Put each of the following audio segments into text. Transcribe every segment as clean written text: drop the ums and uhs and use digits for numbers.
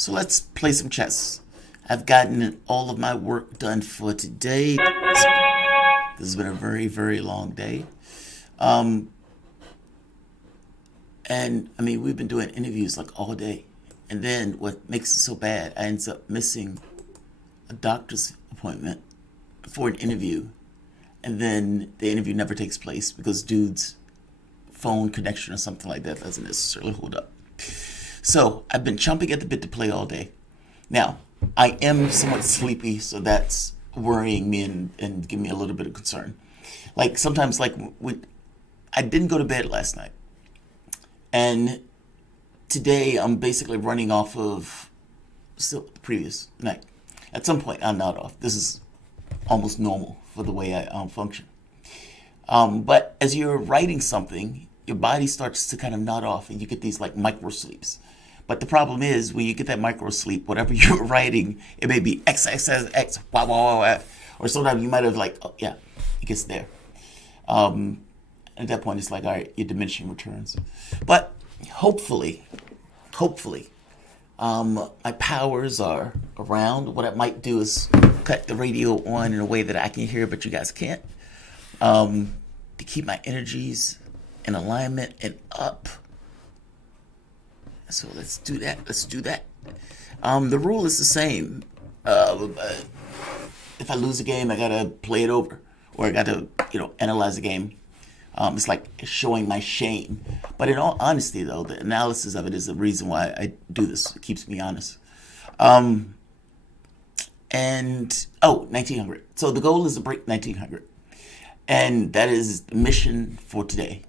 So let's play some chess. I've gotten all of my work done for today. This has been a very, very long day. Um, and I mean, we've been doing interviews like all day. And then what makes it so bad, I ends up missing a doctor's appointment for an interview. And then the interview never takes place because dude's phone connection or something like that doesn't necessarily hold up. So I've been chomping at the bit to play all day. Now, I am somewhat sleepy, so that's worrying me and giving me a little bit of concern. Like sometimes, like when I didn't go to bed last night, and today I'm basically running off of still the previous night. At some point, I'm not off. This is almost normal for the way I function. But as you're writing something, your body starts to kind of nod off, and you get these like micro sleeps. But the problem is when you get that micro sleep, whatever you're writing, it may be X, X, X, X, wow, wow, wow, wow. Or sometimes you might have like, oh yeah, it gets there. At that point, it's like, all right, you're diminishing returns. But hopefully, my powers are around. What I might do is cut the radio on in a way that I can hear, but you guys can't. To keep my energies in alignment and up. So let's do that. Let's do that. The rule is the same. If I lose a game, I gotta play it over, or I gotta, analyze the game. It's like showing my shame. But in all honesty, though, the analysis of it is the reason why I do this. It keeps me honest. And 1900. So the goal is to break 1900, and that is the mission for today.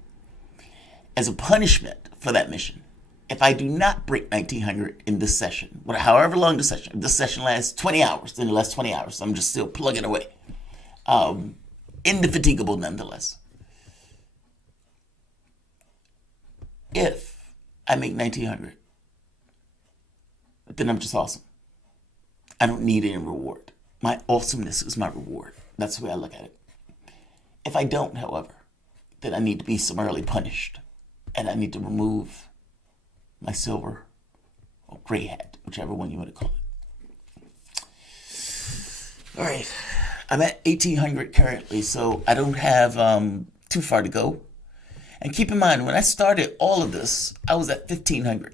As a punishment for that mission, if I do not break 1900 in this session, however long the session, if this session lasts 20 hours, then it lasts 20 hours. So I'm just still plugging away. Indefatigable nonetheless. If I make 1900, then I'm just awesome. I don't need any reward. My awesomeness is my reward. That's the way I look at it. If I don't, however, then I need to be summarily punished. And I need to remove my silver or gray hat, whichever one you want to call it. All right. I'm at 1800 currently, so I don't have too far to go. And keep in mind, when I started all of this, I was at 1500.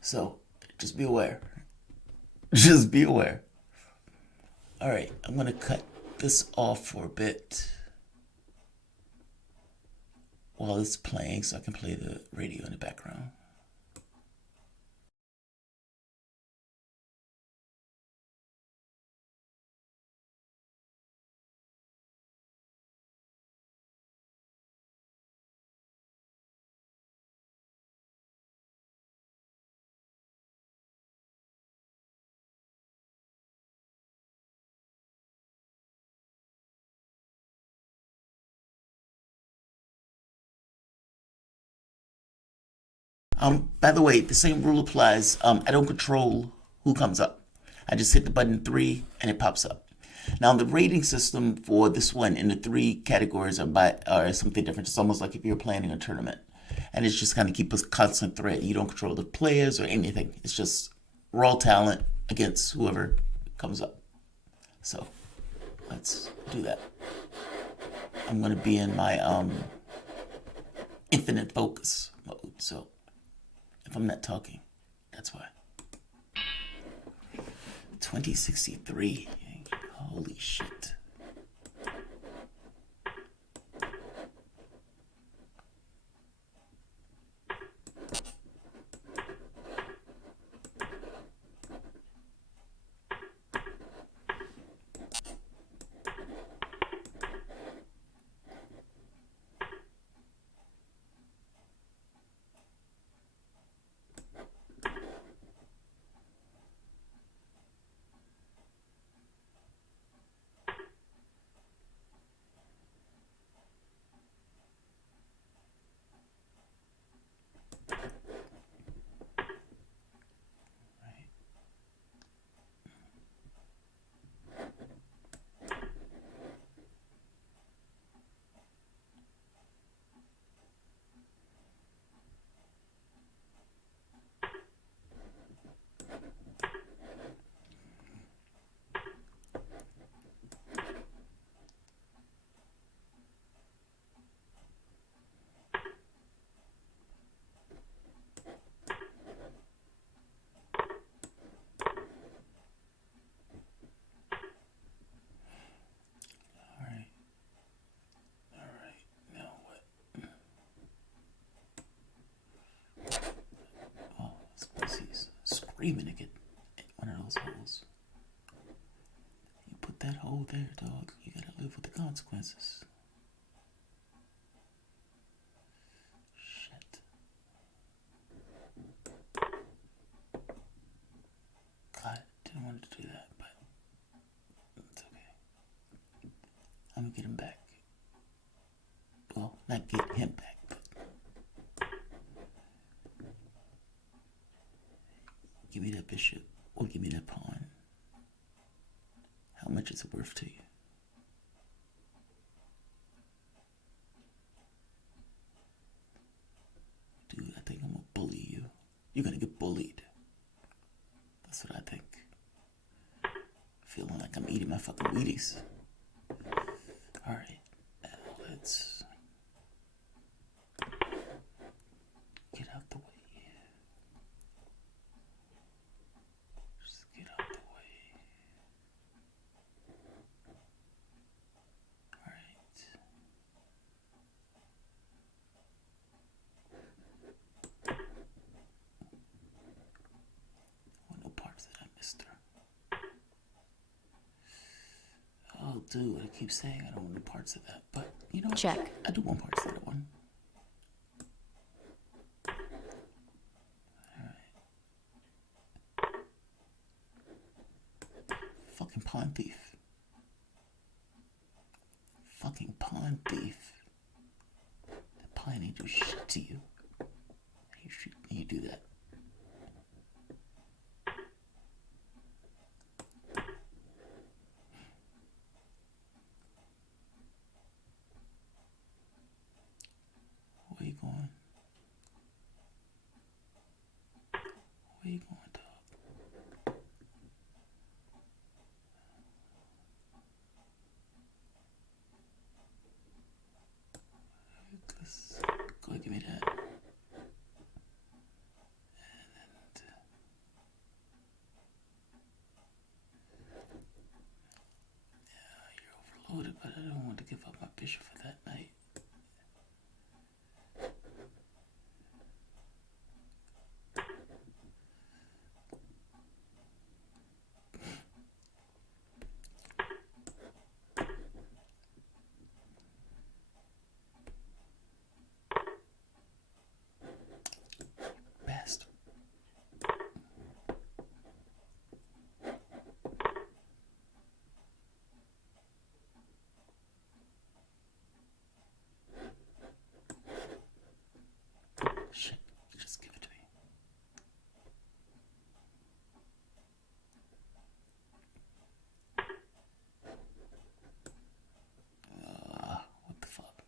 So just be aware. Just be aware. All right, I'm going to cut this off for a bit while it's playing so I can play the radio in the background. By the way, the same rule applies. I don't control who comes up. I just hit the button 3 and it pops up. Now the rating system for this one in the 3 categories are something different. It's almost like if you're planning a tournament, and it's just kind of keep a constant thread. You don't control the players or anything. It's just raw talent against whoever comes up. So let's do that. I'm gonna be in my infinite focus mode. So if I'm not talking, that's why. 2063. Holy shit. screaming to get in one of those holes. You put that hole there, dog. You gotta live with the consequences. Shit. God, didn't want to do that, but it's okay. I'm gonna get him back. Well, not get him back, but give me that bishop or give me that pawn. How much is it worth to you? Dude, I think I'm gonna bully you. You're gonna get bullied. That's what I think. Feeling like I'm eating my fucking Wheaties. Alright, now let's get out the way. Just get out the way. Alright. No parts of that, mister. Oh, dude, I keep saying I don't want no parts of that, but you know, check. I do want parts of that one. Alright. Fucking pawn thief. Fucking pawn thief. That pawn ain't do shit to you. You do that. Where you going? Where you going, dog? Let's go ahead, give me that. And yeah, you're overloaded, but I don't want to give up my bishop for that night. Bastard. Shit, just give it to me. What the fuck?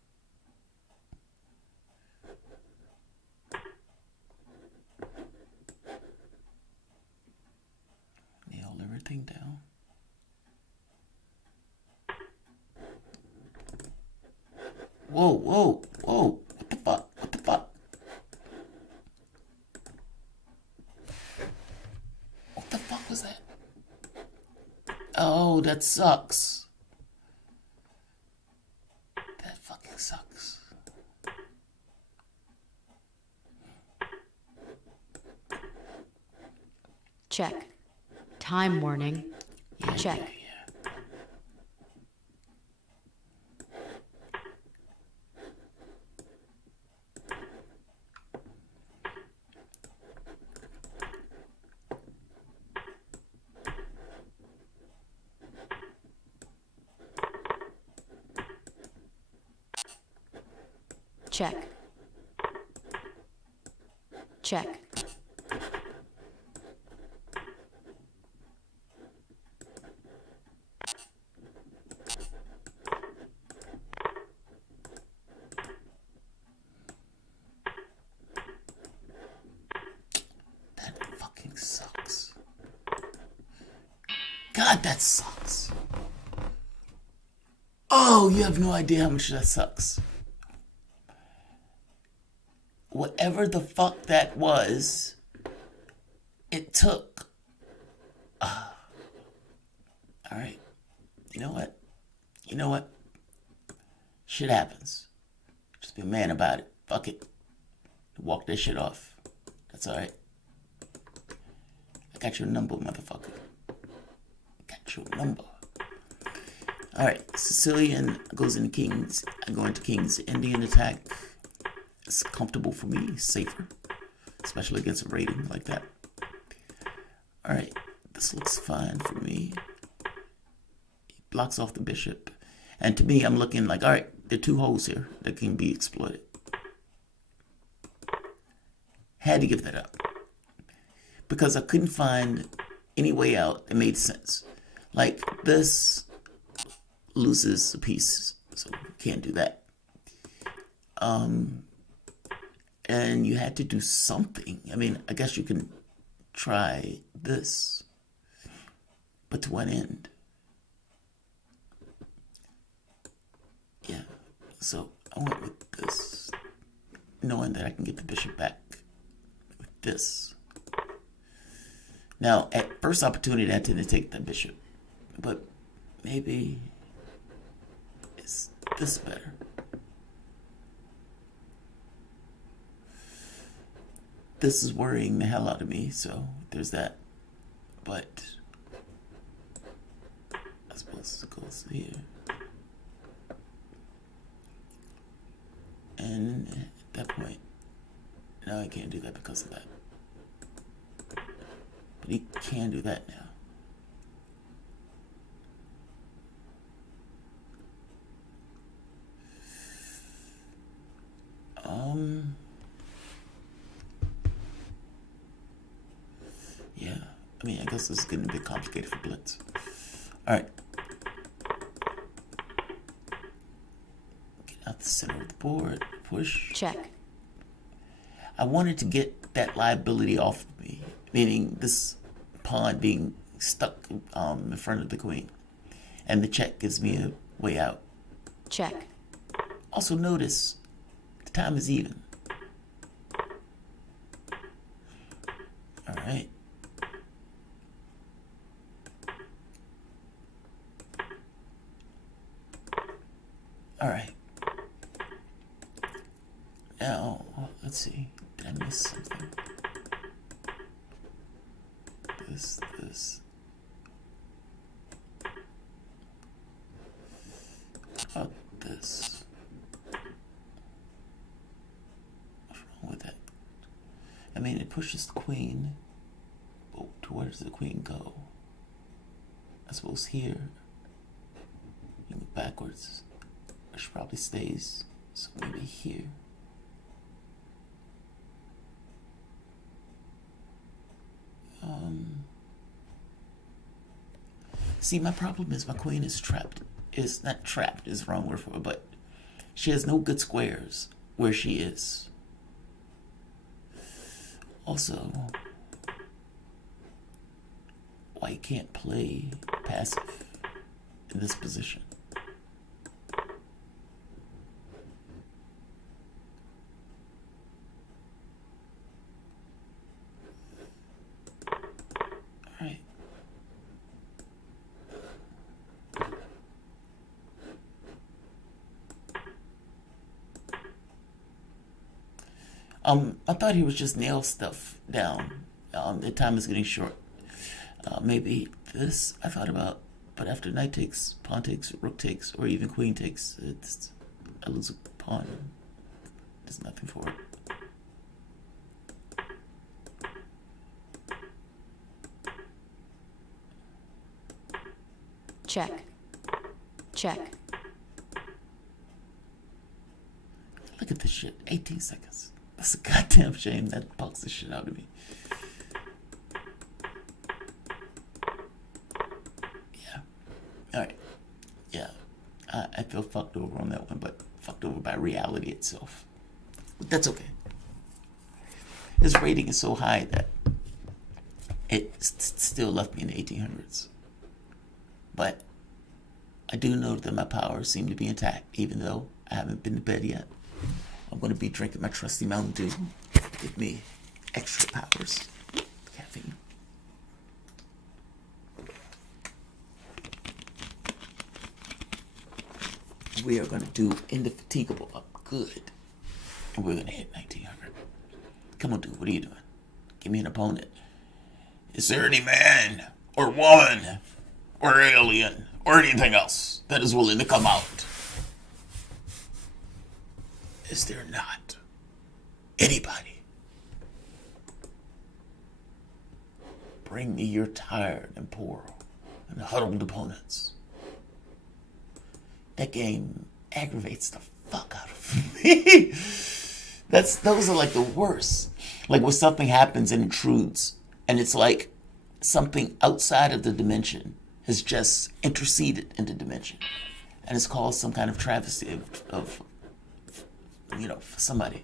Nail everything down. Whoa, whoa, whoa. What the fuck? What the fuck? What the fuck was that? Oh, that sucks. That fucking sucks. Check. Time warning. Yeah, Check. yeah. Check. Check. That fucking sucks. God, that sucks. Oh, you have no idea how much that sucks. Whatever the fuck that was, it took. Alright. You know what? You know what? Shit happens. Just be a man about it. Fuck it. Walk that shit off. That's alright. I got your number, motherfucker. Got your number. All right, Sicilian goes into Kings. I go into Kings. Indian attack. It's comfortable for me, safer, especially against a rating like that. All right, this looks fine for me. He blocks off the bishop. And to me, I'm looking like, all right, there are two holes here that can be exploited. Had to give that up. Because I couldn't find any way out that made sense. Like, this loses a piece, so can't do that. And you had to do something. I mean, I guess you can try this, but to what end? Yeah, so I went with this, knowing that I can get the bishop back with this. Now, at first opportunity, I tend to take the bishop, but maybe is this better? This is worrying the hell out of me, so there's that. But I suppose it goes here. And at that point, now I can't do that because of that. But he can do that now. Yeah, I mean, I guess this is getting a bit complicated for Blitz. All right. Get out the center of the board. Push. Check. I wanted to get that liability off of me, meaning this pawn being stuck in front of the queen. And the check gives me a way out. Check. Also notice, the time is even. All right. All right. Now, let's see. Did I miss something? This. What about this? What's wrong with that? I mean, it pushes the queen. But to where does the queen go? I suppose here. You go backwards. She probably stays, so maybe here. See, my problem is my queen is trapped. It's not trapped, is the wrong word for it, but she has no good squares where she is. Also, white can't play passive in this position. I thought he was just nail stuff down. The time is getting short. Maybe this I thought about, but after knight takes, pawn takes, rook takes, or even queen takes, I lose a pawn. There's nothing for it. Check. Check. Look at this shit. 18 seconds. That's a goddamn shame. That bugs the shit out of me. Yeah. Alright. Yeah. I feel fucked over on that one, but fucked over by reality itself. But that's okay. His rating is so high that it still left me in the 1800s. But I do know that my powers seem to be intact, even though I haven't been to bed yet. I'm going to be drinking my trusty Mountain Dew to give me extra powers. Caffeine. We are going to do Indefatigable up good. And we're going to hit 1900. Come on, dude. What are you doing? Give me an opponent. Is there any man or woman or alien or anything else that is willing to come out? Is there not anybody? Bring me your tired and poor and huddled opponents. That game aggravates the fuck out of me. Those are like the worst. Like when something happens and intrudes, and it's like something outside of the dimension has just interceded in the dimension, and it's caused some kind of travesty of for somebody.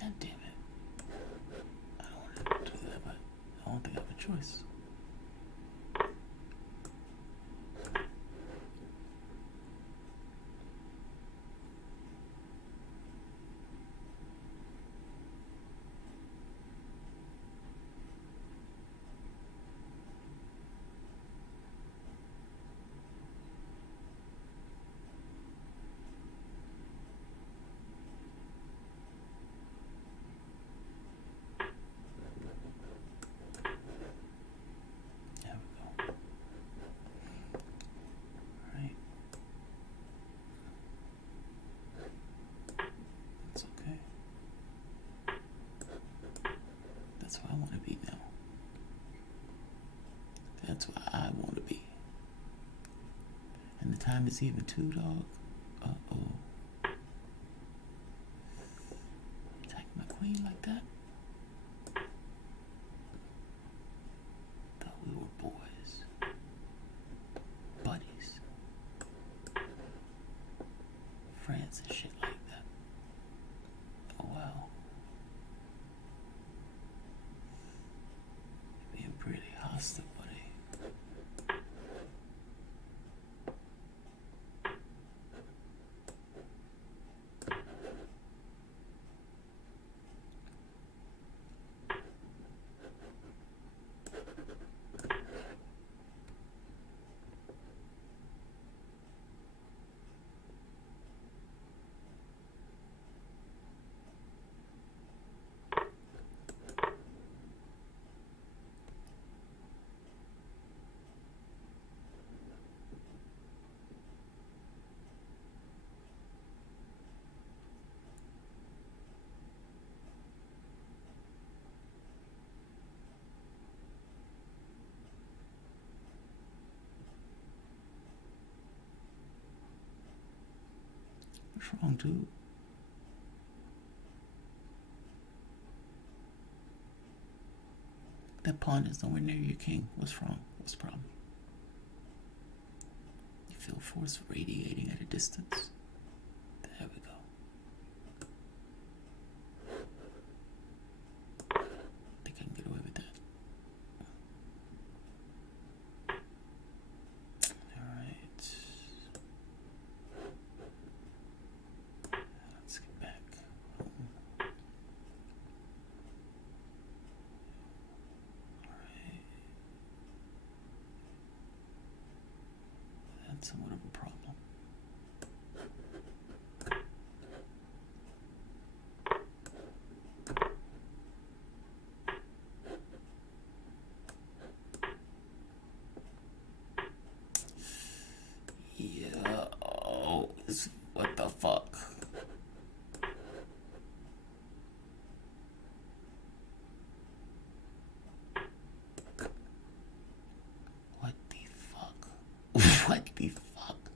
God damn it. I don't want to do that, but I don't think I have a choice. That's where I want to be now. That's where I want to be. And the time is even too, dog. Uh-oh. Attack my queen like that? Thought we were boys. Buddies. Friends and shit like that. Oh, wow. You're being pretty hostile, buddy. What's wrong, dude? That pawn is nowhere near your king. What's wrong? What's the problem? You feel force radiating at a distance? There we go. Think I can get away with that. Alright. Somewhat of a problem. Yeah. Oh, what the fuck? What the fuck? What the fuck?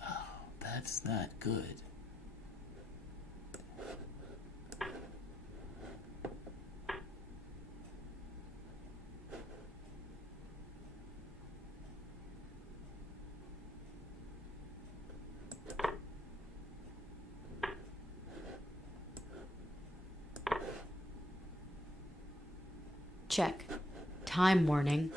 Oh, that's not good. Check. Time warning.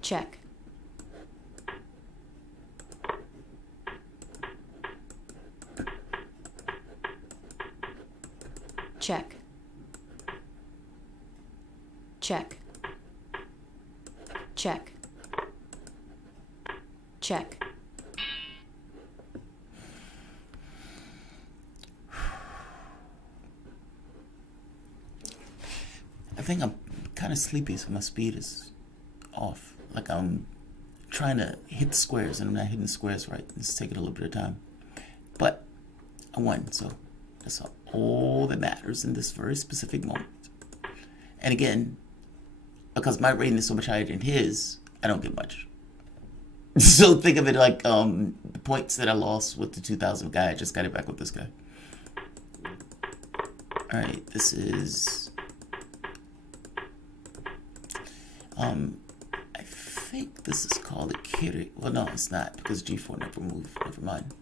Check. Check. Check. Check. Check. I think I'm kind of sleepy, so my speed is off. Like I'm trying to hit the squares, and I'm not hitting the squares right. It's taking a little bit of time. But I won, so that's all that matters in this very specific moment. And again, because my rating is so much higher than his, I don't get much. So think of it like the points that I lost with the 2000 guy. I just got it back with this guy. All right, this is I think this is called a Kiri. Well, no, it's not, because G4 never moved. Never mind.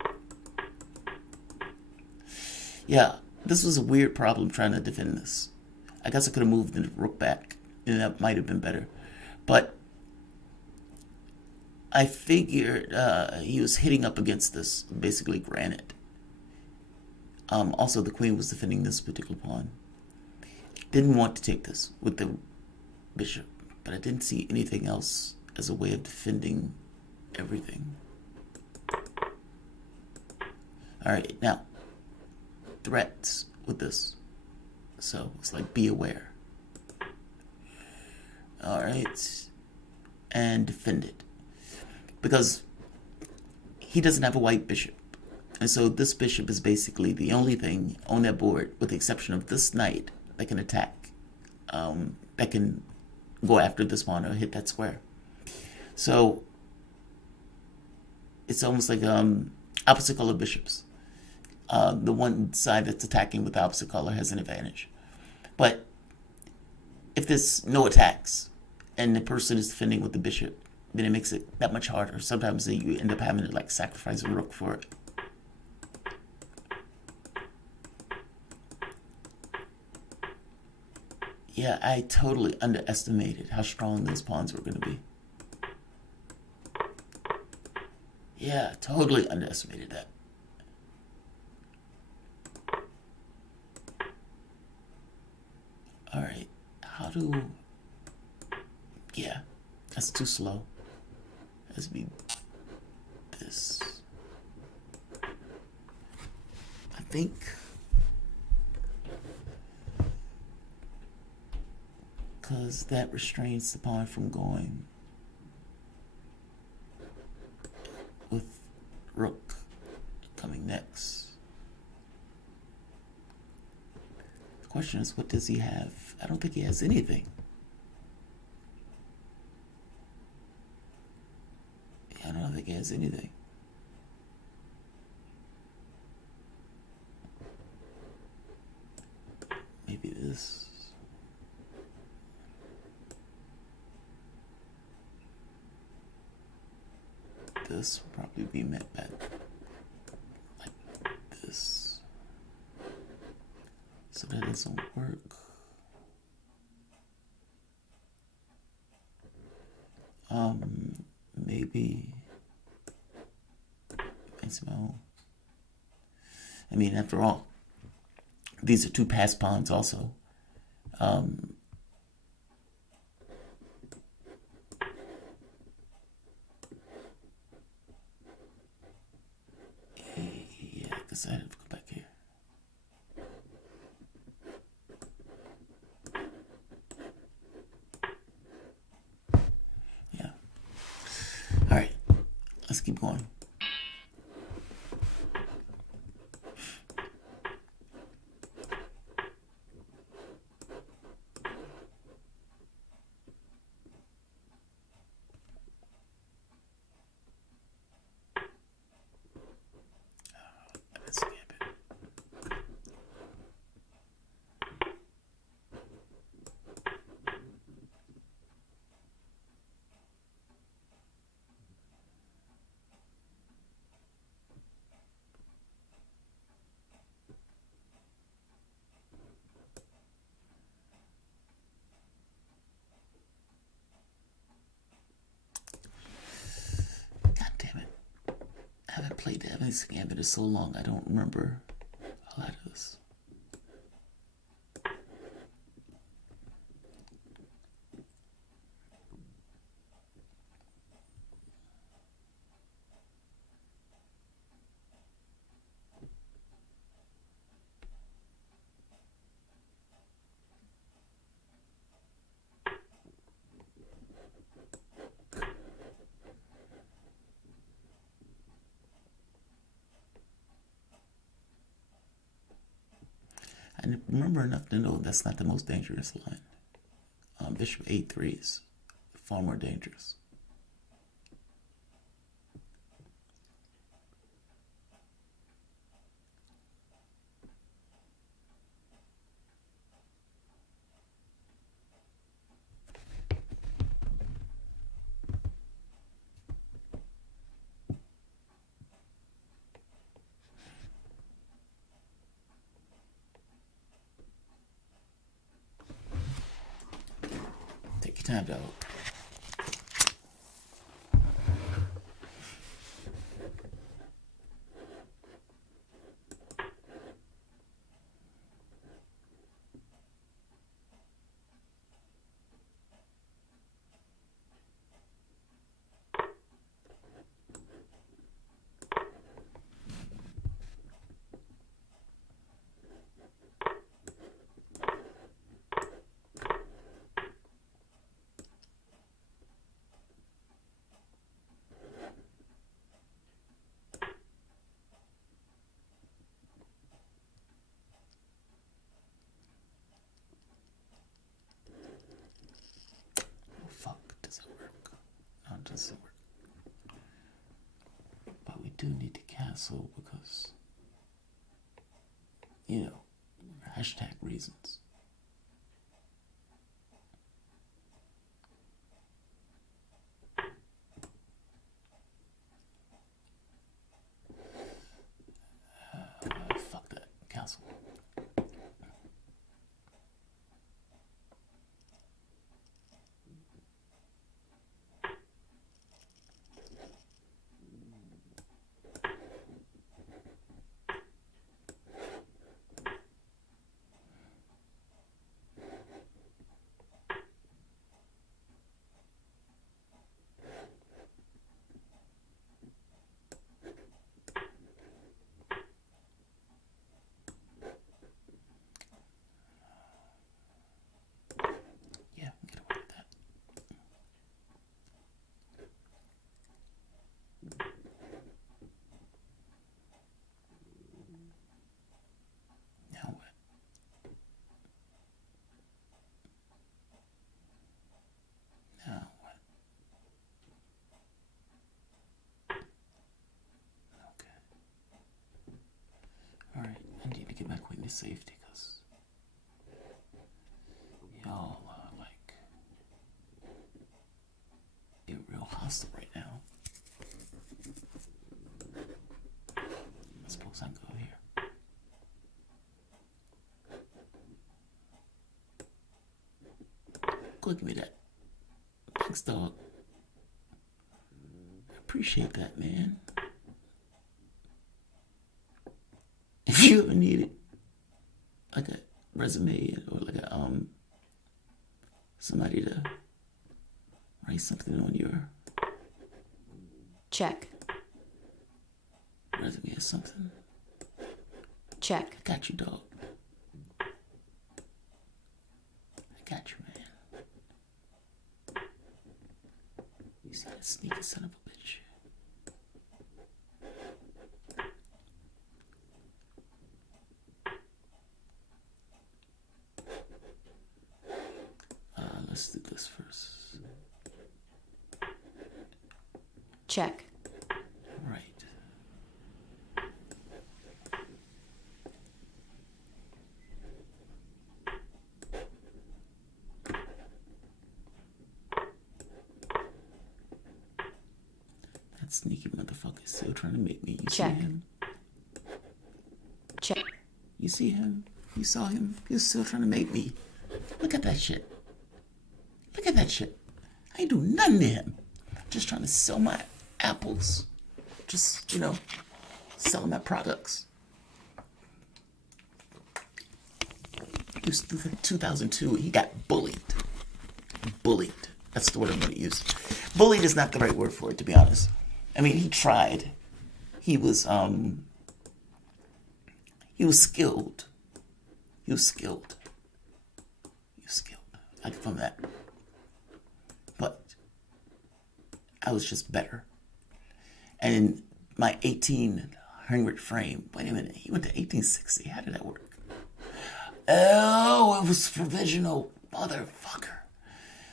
Yeah, this was a weird problem trying to defend this. I guess I could have moved the rook back, and that might have been better. But I figured he was hitting up against this, basically granite. Also, the queen was defending this particular pawn. Didn't want to take this with the bishop, but I didn't see anything else as a way of defending everything. Alright, now, threats with this. So, it's like, be aware. Alright, and defend it. Because he doesn't have a white bishop. And so this bishop is basically the only thing on that board, with the exception of this knight, that can attack. That can go after this pawn or hit that square. So it's almost like opposite color bishops. The one side that's attacking with the opposite color has an advantage. But if there's no attacks and the person is defending with the bishop, then it makes it that much harder. Sometimes you end up having to like sacrifice a rook for it. Yeah, I totally underestimated how strong those pawns were going to be. Yeah, totally underestimated that. Alright, how do... Yeah, that's too slow. Let's be this. I think... because that restrains the pawn from going with rook coming next. The question is, what does he have? I don't think he has anything. Yeah, I don't think he has anything. Maybe this. This will probably be met back like this. So that doesn't work. Maybe fancy my own. I mean, after all, these are two past pawns also. Yeah, I guess I have to go back here. Yeah. All right, let's keep going. Let's skip it. God damn it. I haven't played Devil's Gambit in so long, I don't remember a lot of this. I remember enough to know that's not the most dangerous line. Bishop A3 is far more dangerous. Take your time, dog. Oh fuck, does it work? No, it doesn't work. But we do need to cancel because, you know, hashtag reasons. Fuck that. Cancel. Yeah, we get away with that. Now what? Now what? Okay. Alright, I need to get my queen to safety because y'all are like being real hostile right now. I suppose I can go here. Go give me that. Thanks, dog. I appreciate that, man. if you ever needed like a resume or like a somebody to write something on your check, resume or something, check, I got you, dog. I got you, man. You see that sneaky son of a bitch? Let's do this first. check, Right. That sneaky motherfucker is still trying to make me. You Check. see him? check, You see him? You saw him? He was still trying to make me. Look at that shit. Look at that shit. I ain't do nothing to him. Just trying to sell my apples. Just, selling my products. It was 2002. He got bullied. Bullied. That's the word I'm going to use. Bullied is not the right word for it, to be honest. I mean, he tried. He was skilled. He was skilled. He was skilled. I give him that. But I was just better. And my 1800 frame, wait a minute, he went to 1860. How did that work? Oh, it was provisional, motherfucker.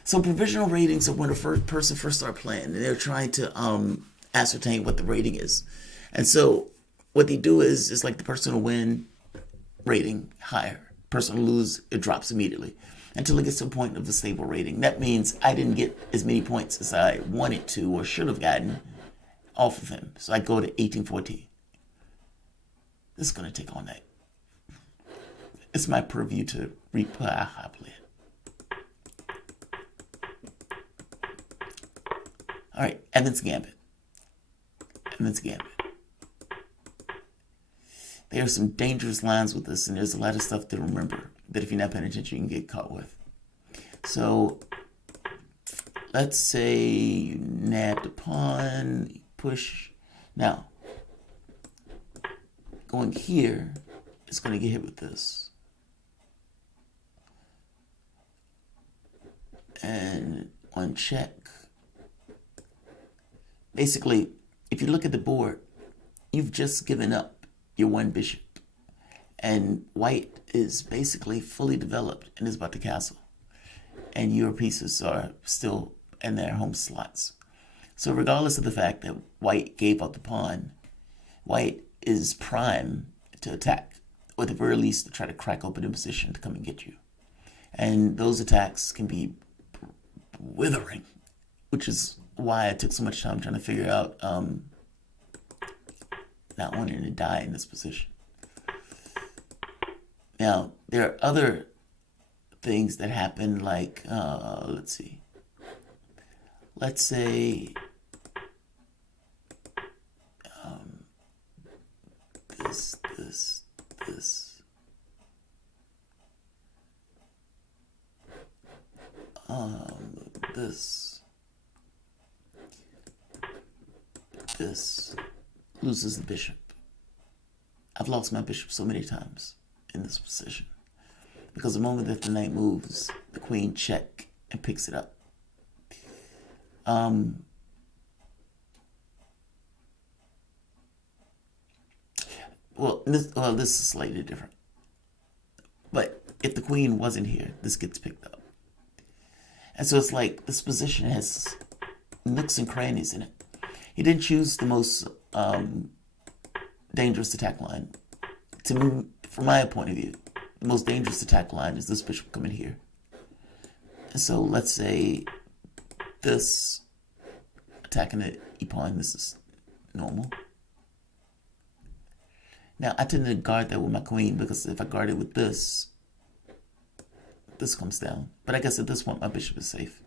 So provisional ratings are when a person first started playing, and they're trying to ascertain what the rating is. And so what they do is, it's like the person will win, rating higher. Person will lose, it drops immediately until it gets to a point of a stable rating. That means I didn't get as many points as I wanted to or should have gotten off of him. So I go to 1814. This is going to take all night. It's my purview to replay it. All right, Evans Gambit. There are some dangerous lines with this, and there's a lot of stuff to remember that if you're not paying attention, you can get caught with. So let's say you nab the pawn, push. Now, going here, it's going to get hit with this. And on check, basically, if you look at the board, you've just given up your one bishop. And white is basically fully developed and is about to castle. And your pieces are still in their home slots. So regardless of the fact that white gave up the pawn, white is prime to attack, or at the very least to try to crack open a position to come and get you. And those attacks can be withering, which is why I took so much time trying to figure out not wanting to die in this position. Now, there are other things that happen, like, let's see. Let's say this. This loses the bishop. I've lost my bishop so many times in this position because the moment that the knight moves, the queen check and picks it up. This is slightly different. But if the queen wasn't here, this gets picked up. And so it's like this position has nooks and crannies in it. He didn't choose the most dangerous attack line. To me, from my point of view, the most dangerous attack line is this bishop coming here. And so let's say this attacking the e-pawn, this is normal. Now, I tend to guard that with my queen because if I guard it with this comes down. But I guess at this point, my bishop is safe.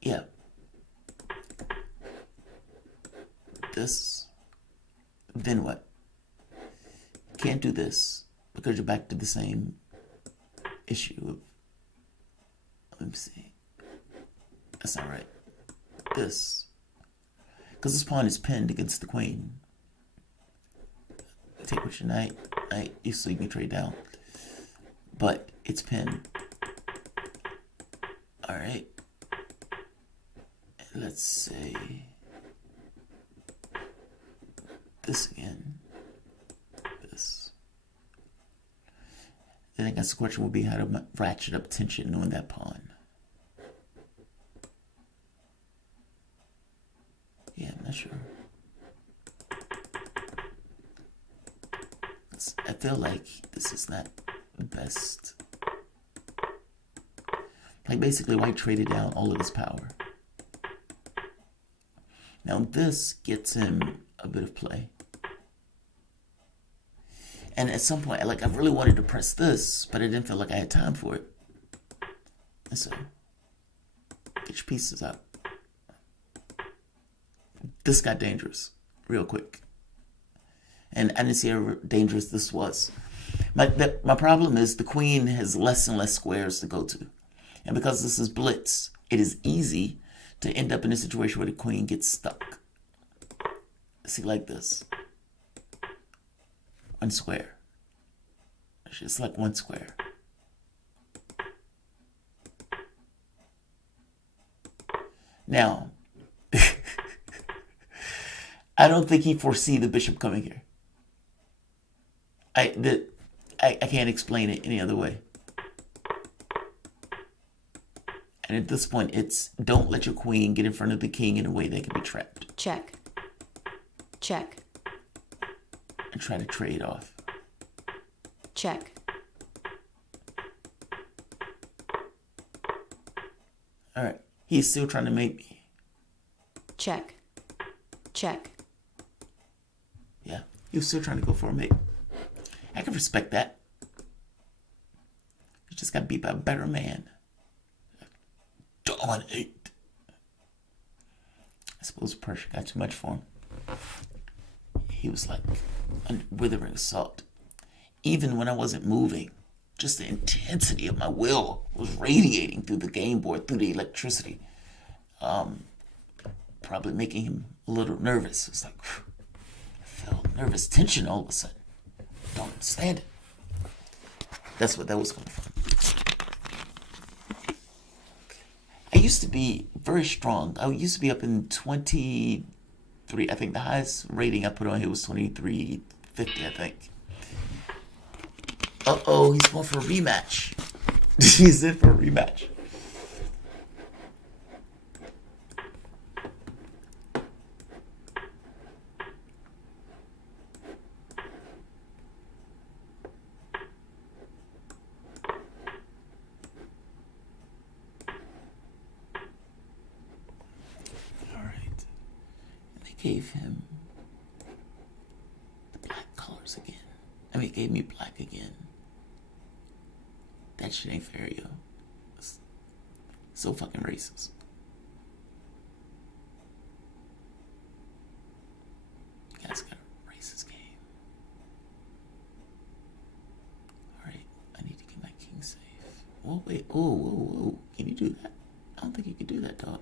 Yeah. This Then what? Can't do this because you're back to the same issue of, let me see. That's not right. This. Because this pawn is pinned against the queen. Take with your knight. So you can trade down. But it's pinned. Alright. Let's say this again. This. Then I guess the question will be how to ratchet up tension on that pawn. Yeah, I'm not sure. I feel like this is not the best. Like basically white traded down all of his power. Now this gets him a bit of play. And at some point, like I really wanted to press this, but I didn't feel like I had time for it. And so, get your pieces out. This got dangerous real quick. And I didn't see how dangerous this was. My problem is the queen has less and less squares to go to. And because this is blitz, it is easy to end up in a situation where the queen gets stuck. See, like this. One square. It's just like one square. Now, I don't think he foresee the bishop coming here. I can't explain it any other way. And at this point, it's don't let your queen get in front of the king in a way they can be trapped. Check. Check. And try to trade off. Check. All right. He's still trying to make me. Check. Check. Yeah. He was still trying to go for a mate. I can respect that. You just got beat by a better man. Dominate. I suppose pressure got too much for him. He was like withering salt. Even when I wasn't moving, just the intensity of my will was radiating through the game board, through the electricity. Probably making him a little nervous. It's like, I felt nervous tension all of a sudden. Don't understand it. That's what that was coming from. I used to be very strong. I used to be up in 23. I think the highest rating I put on here was 2350, I think. Uh-oh, he's going for a rematch. He's in for a rematch. Gave him the black colors again. I mean, it gave me black again. That shit ain't fair, yo. It's so fucking racist. You guys got a racist game. Alright, I need to get my king safe. Oh, wait. Oh, whoa, whoa. Can you do that? I don't think you can do that, dog.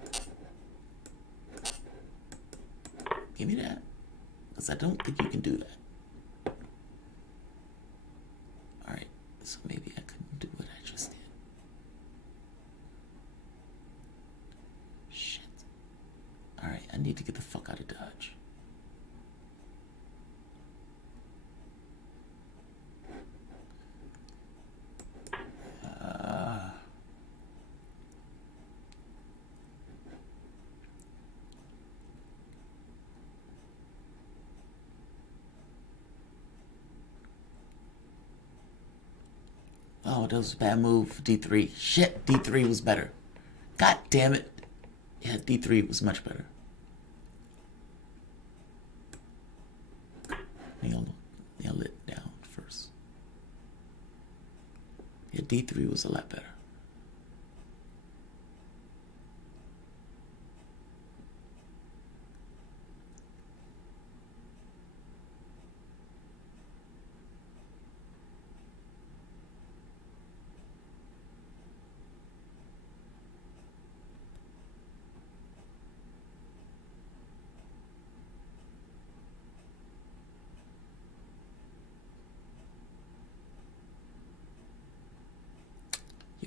Give me that. Because I don't think you can do that. Alright, so maybe I couldn't do what I just did. Shit. Alright, I need to get the fuck out of Dodge. Oh, that was a bad move. D3. Shit, D3 was better. God damn it. Yeah, D3 was much better. Nail it down first. Yeah, D3 was a lot better.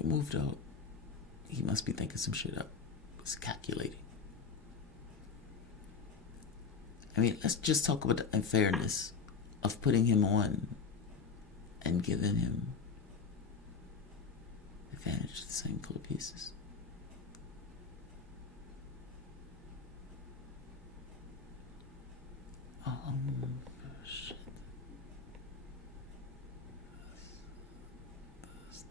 your move, dog. He must be thinking some shit up. He's calculating. I mean, let's just talk about the unfairness of putting him on and giving him advantage of the same color pieces. Shit. This.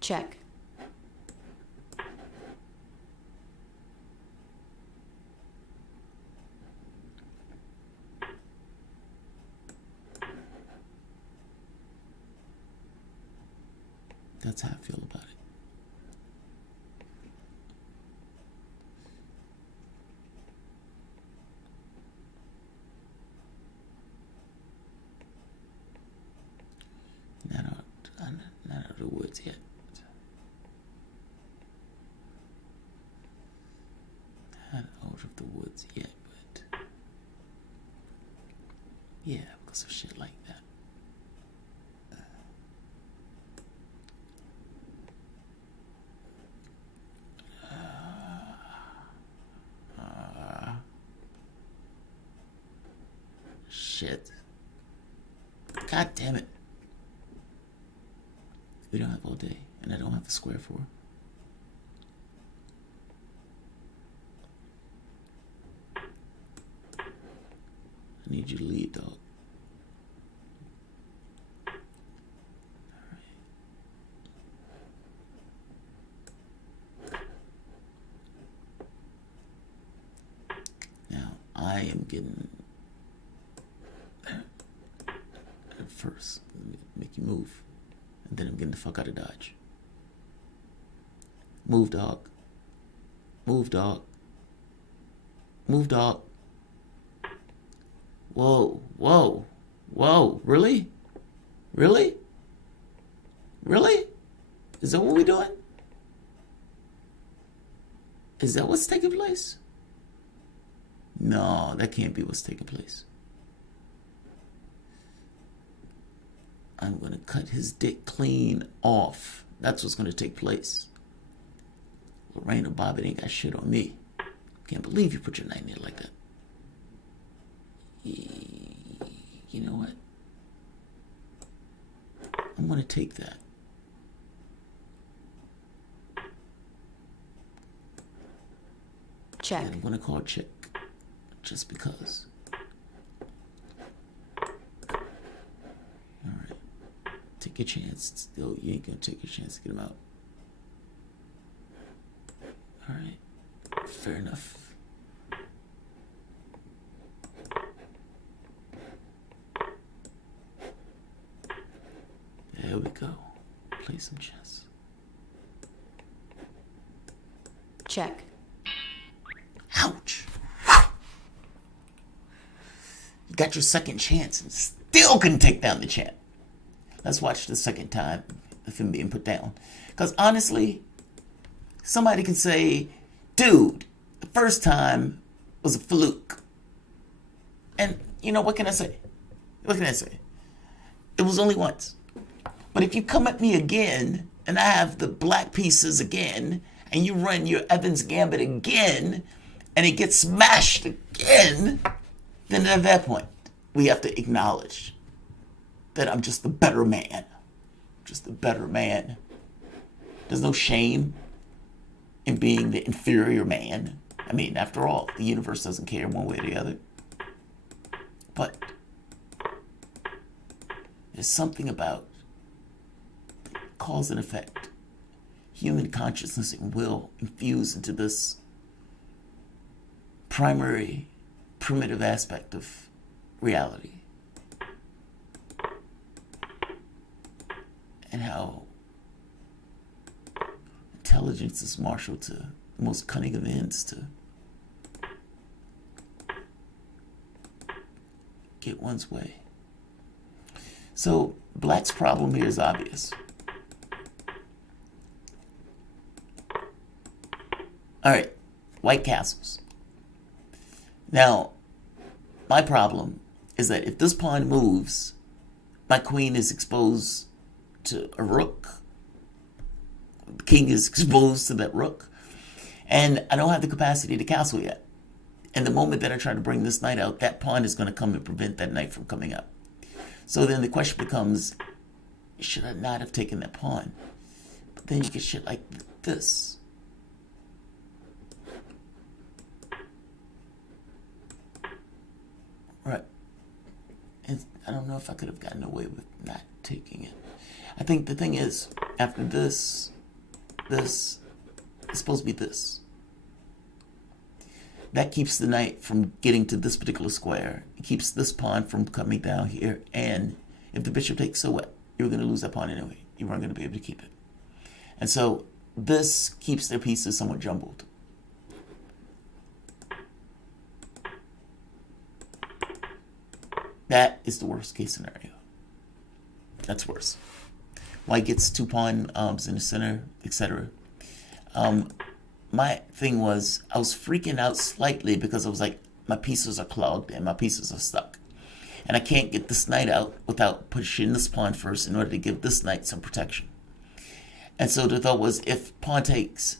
Check. That's how I feel about it. Not out of the woods yet. Not out of the woods yet, but yeah, because of shit like that. Shit. God damn it. We don't have all day, and I don't have a square for her. I need you to lead, dog. Now, I am getting... First, let me make you move. And then I'm getting the fuck out of Dodge. Move, dog. Move, dog. Move, dog. Whoa, whoa, whoa. Really? Really? Really? Is that what we're doing? Is that what's taking place? No, that can't be what's taking place. I'm going to cut his dick clean off. That's what's going to take place. Lorraine or Bobby ain't got shit on me. Can't believe you put your name in there like that. You know what? I'm going to take that. Check. And I'm going to call check. Just because. Alright. Take your chance. Still, you ain't gonna take your chance to get him out. Alright. Fair enough. There we go. Play some chess. Check. Ouch! You got your second chance and still couldn't take down the champ. Let's watch the second time of him being put down. Because honestly, somebody can say, dude, the first time was a fluke. And you know, what can I say? What can I say? It was only once. But if you come at me again, and I have the black pieces again, and you run your Evans Gambit again, and it gets smashed again, then at that point, we have to acknowledge that I'm just the better man. Just the better man. There's no shame in being the inferior man. I mean, after all, the universe doesn't care one way or the other. But there's something about cause and effect. Human consciousness and will infuse into this primary, primitive aspect of reality. And how intelligence is marshaled to the most cunning of ends to get one's way. So, Black's problem here is obvious. Alright, white castles. Now, my problem is that if this pawn moves, my queen is exposed to a rook. The king is exposed to that rook. And I don't have the capacity to castle yet. And the moment that I try to bring this knight out, that pawn is going to come and prevent that knight from coming up. So then the question becomes, should I not have taken that pawn? But then you get shit like this. Right. And I don't know if I could have gotten away with not taking it. I think the thing is, after this, it's supposed to be this. That keeps the knight from getting to this particular square. It keeps this pawn from coming down here. And if the bishop takes, so what? You're going to lose that pawn anyway. You weren't going to be able to keep it. And so this keeps their pieces somewhat jumbled. That is the worst case scenario. That's worse. White gets 2 pawns in the center, etc. My thing was, I was freaking out slightly because I was like, my pieces are clogged and my pieces are stuck. And I can't get this knight out without pushing this pawn first in order to give this knight some protection. And so the thought was, if pawn takes,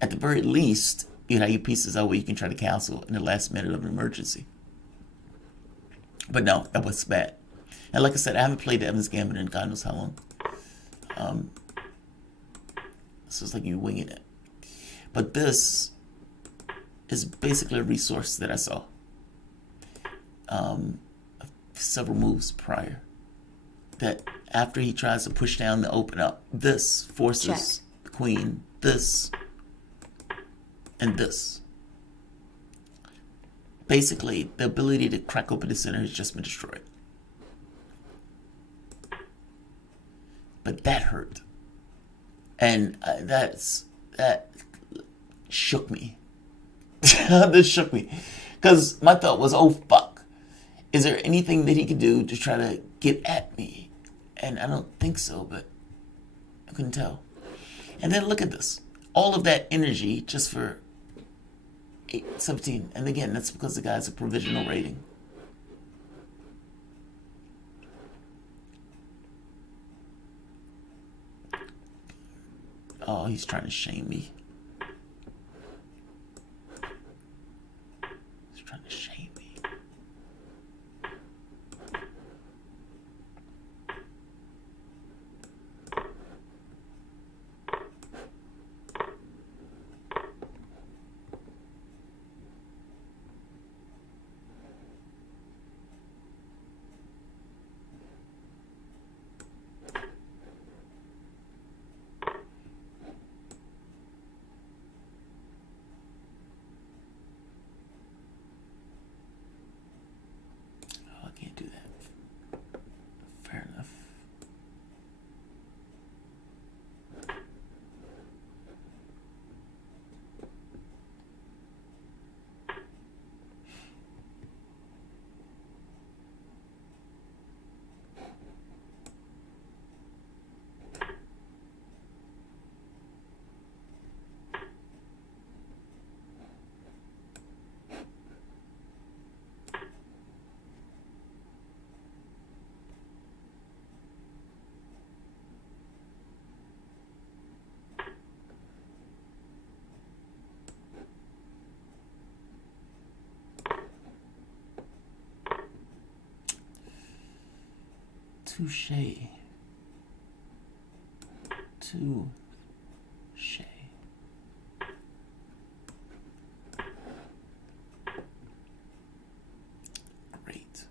at the very least, you have your pieces out where you can try to castle in the last minute of an emergency. But no, that was bad. And like I said, I haven't played the Evans Gambit in God knows how long. So it's like you winging it. But this is basically a resource that I saw several moves prior. That after he tries to push down the open up, this forces the queen, this, and this. Basically, the ability to crack open the center has just been destroyed. But that hurt. And that shook me. This shook me. Because my thought was, oh, fuck. Is there anything that he could do to try to get at me? And I don't think so, but I couldn't tell. And then look at this. All of that energy just for 17. And again, that's because the guy's a provisional rating. Oh, he's trying to shame me. He's trying to shame me. Can't do that. Fair enough. Touche. Touche. Great.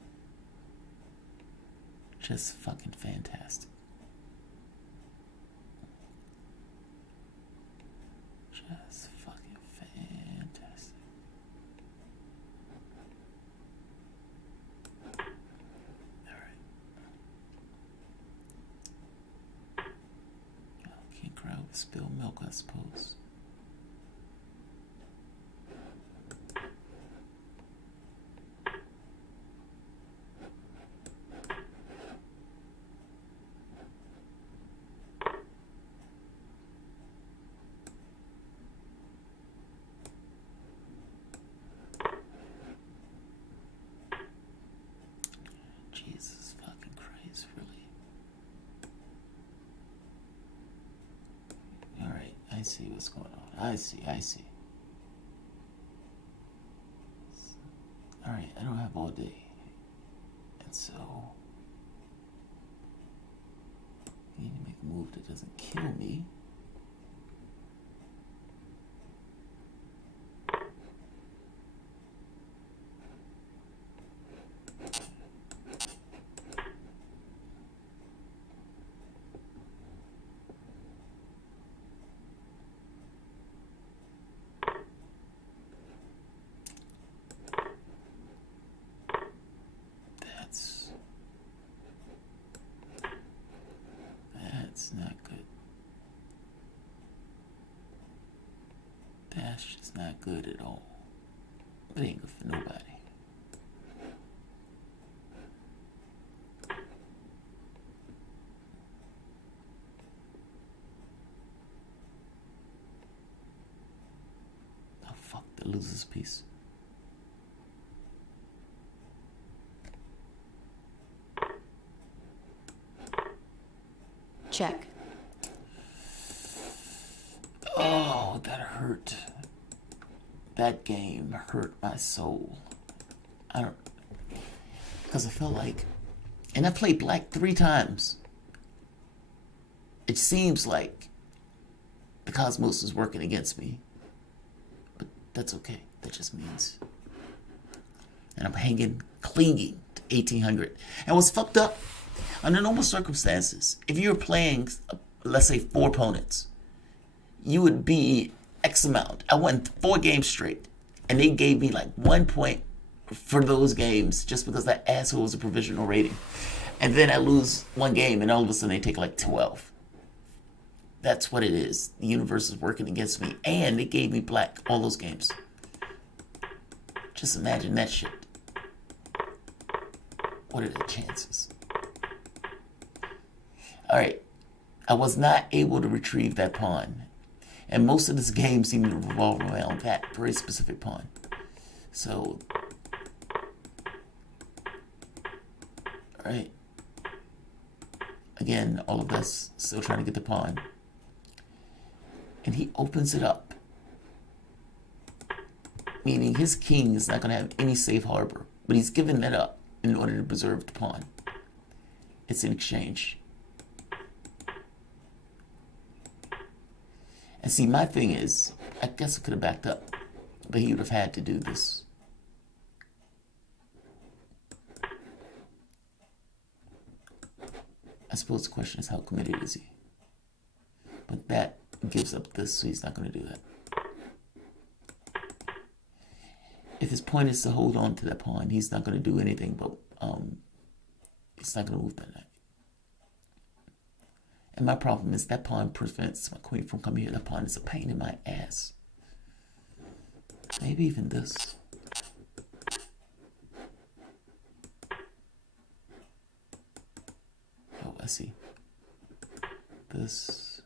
Just fucking fantastic. Just fucking fantastic. Crowd with spilled milk, I suppose. see what's going on. I see. Alright, I don't have all day. And so I need to make a move that doesn't kill me. That's not good. That's just not good at all. It ain't good for nobody. Oh fuck, the loser's piece. Check. Oh, that hurt. That game hurt my soul. Because I felt like, and I played black 3 times. It seems like the cosmos is working against me. But that's okay. That just means. And I'm clinging to 1800. And what's fucked up, under normal circumstances, if you were playing, let's say 4 opponents, you would be X amount. I won 4 games straight, and they gave me like 1 point for those games just because that asshole was a provisional rating. And then I lose 1 game, and all of a sudden they take like 12. That's what it is. The universe is working against me, and they gave me black all those games. Just imagine that shit. What are the chances? Alright, I was not able to retrieve that pawn. And most of this game seemed to revolve around that very specific pawn. So, alright. Again, all of us still trying to get the pawn. And he opens it up. Meaning his king is not going to have any safe harbor. But he's given that up in order to preserve the pawn. It's in exchange. And see, my thing is, I guess I could have backed up, but he would have had to do this. I suppose the question is, how committed is he? But that gives up this, so he's not going to do that. If his point is to hold on to that pawn, he's not going to do anything, but he's not going to move that knight. And my problem is that pawn prevents my queen from coming here. That pawn is a pain in my ass. Maybe even this. Oh, I see. This.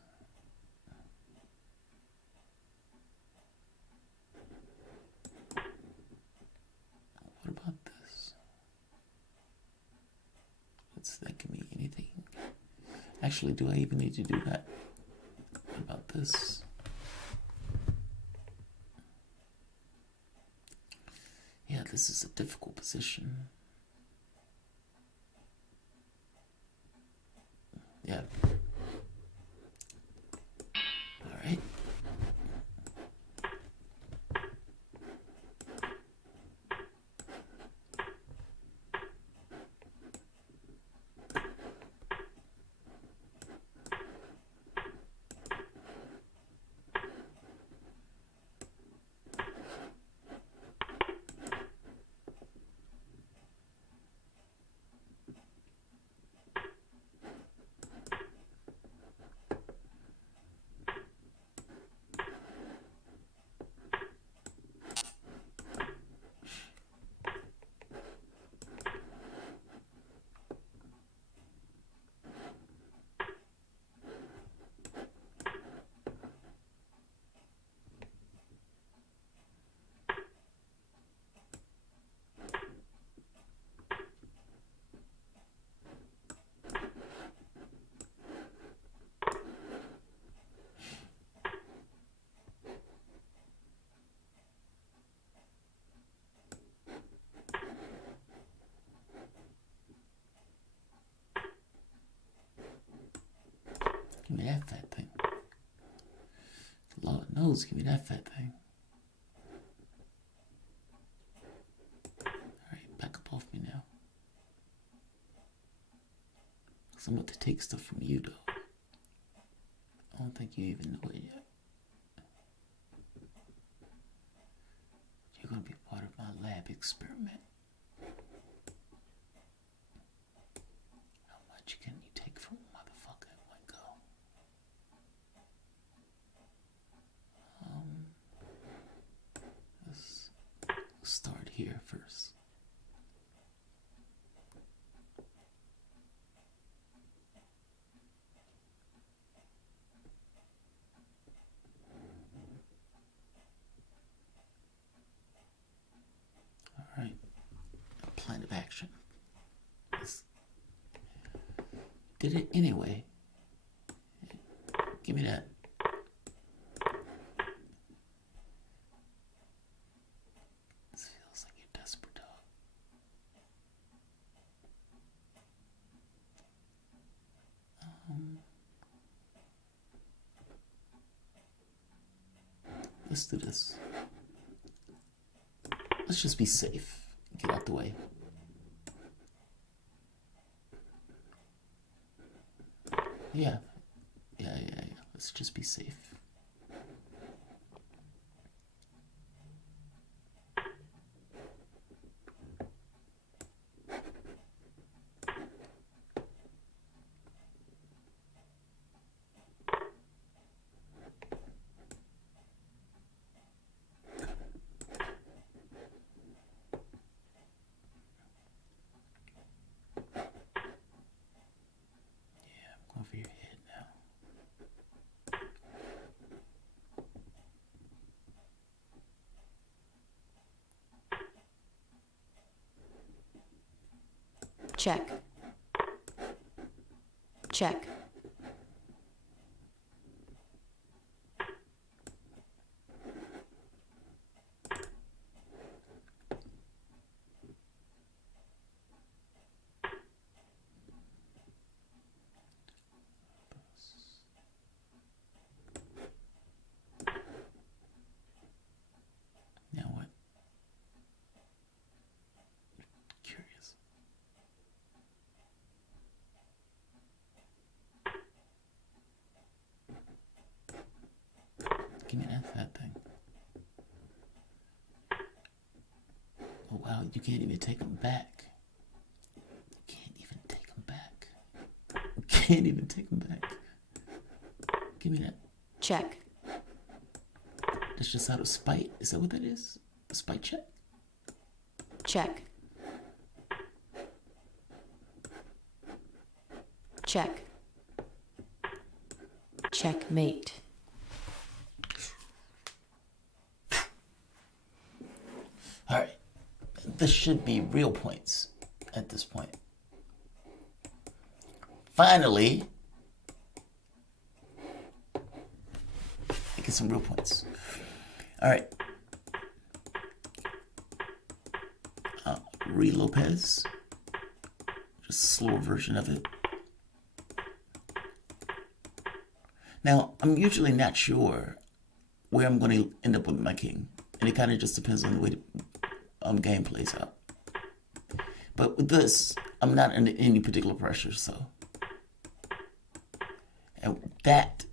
What about this? That can mean anything. Actually, do I even need to do that? What about this? Yeah, this is a difficult position. Yeah. All right. that fat thing. Lord knows, give me that fat thing. Alright, back up off me now. Because I'm about to take stuff from you, though. I don't think you even know it yet. You're going to be part of my lab experiment. How much can you take from a motherfucker in one go? Let's start here first. Alright, plan of action. Did it anyway. Give me that. This feels like you're desperate, dog. Let's do this. Let's just be safe. Get out the way. Yeah. Let's just be safe. Over your head now. Check. Check. Now what? Curious. Give me that thing. Oh wow, you can't even take them back. You can't even take them back. You can't even take them back. Give me that. Check. That's just out of spite. Is that what that is? A spite check? Check. Check. Checkmate. Alright. This should be real points at this point. Finally, I get some real points. Alright. Re Lopez. Just a slower version of it. Now, I'm usually not sure where I'm going to end up with my king. And it kind of just depends on the way the game plays out. But with this, I'm not under any particular pressure, so. And that,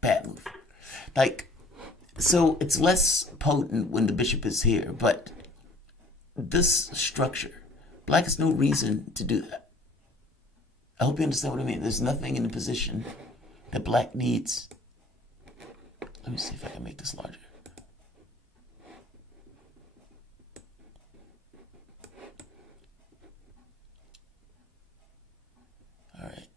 bad move. Like, so it's less potent when the bishop is here, but this structure, black has no reason to do that. I hope you understand what I mean. There's nothing in the position that black needs. Let me see if I can make this larger. All right.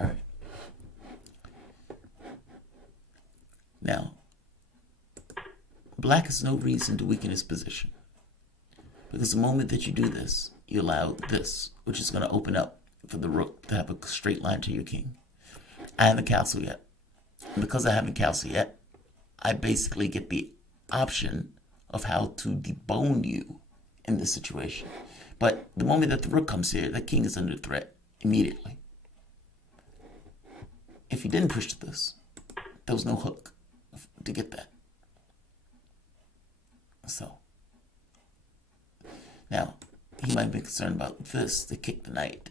All right. Now, black has no reason to weaken his position. Because the moment that you do this, you allow this, which is going to open up for the rook to have a straight line to your king. I haven't castled yet. And because I haven't castled yet, I basically get the option of how to debone you in this situation. But the moment that the rook comes here, that king is under threat immediately. If he didn't push to this, there was no hook to get that. So, now, he might be concerned about this to kick the knight.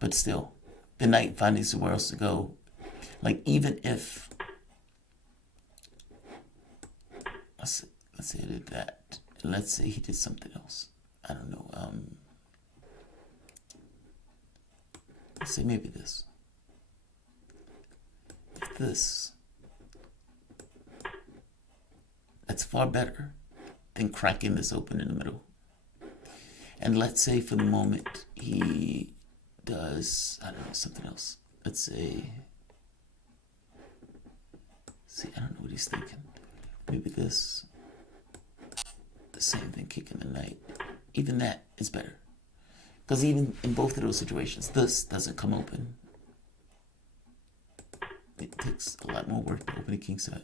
But still, the knight finding somewhere else to go. Like, even if, let's say I did that. And let's say he did something else. I don't know. Let's say maybe this. If this, that's far better than cracking this open in the middle. And let's say for the moment he does, I don't know, something else. Let's say, see, I don't know what he's thinking. Maybe this, the same thing, kicking the knight. Even that is better. Because even in both of those situations, this doesn't come open. It takes a lot more work to open a king side.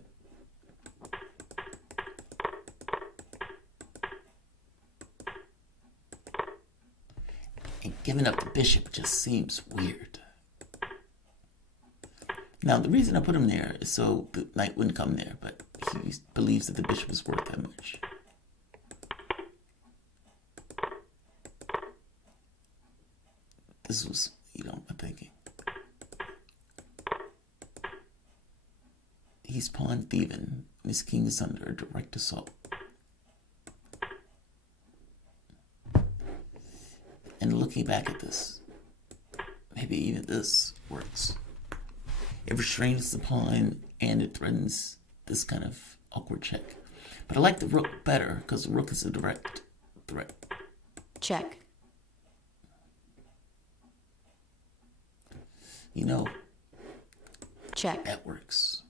And giving up the bishop just seems weird. Now, the reason I put him there is so the knight wouldn't come there, but he believes that the bishop is worth that much. This was, my thinking. He's pawn thieving, and his king is under a direct assault. And looking back at this, maybe even this works. It restrains the pawn, and it threatens this kind of awkward check. But I like the rook better, because the rook is a direct threat. Check. Check. That works.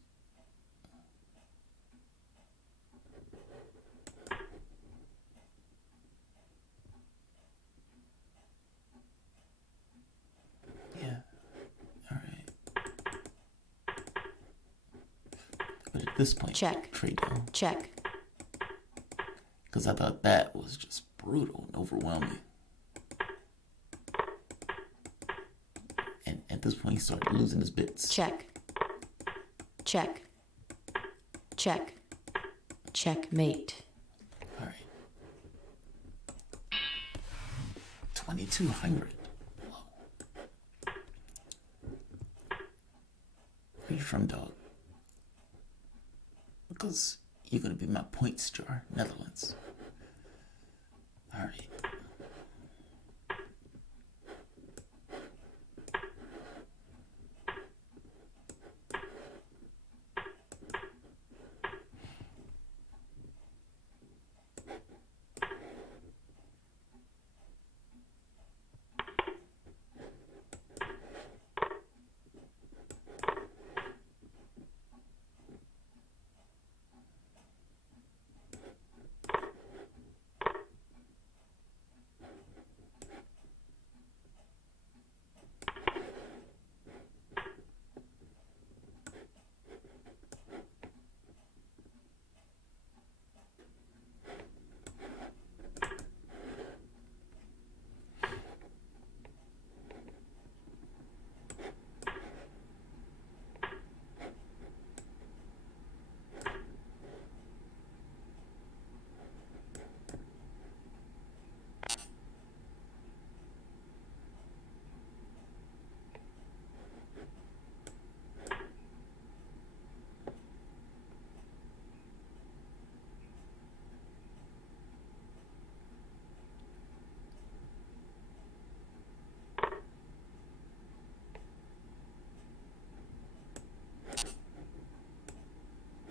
Yeah. All right. But at this point, check. Trade down. Check. Because I thought that was just brutal and overwhelming. And at this point, he started losing his bits. Check. Check. Check. Checkmate. All right. 2,200. Whoa. Where you from, dog? Because you're going to be my points jar, Netherlands. All right.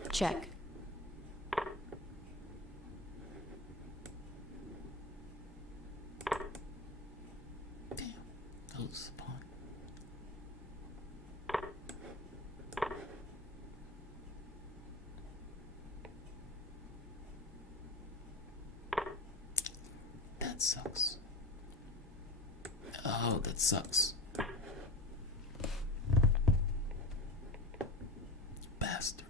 Check. Damn, I lose the pawn. That sucks. Oh, that sucks. Bastard.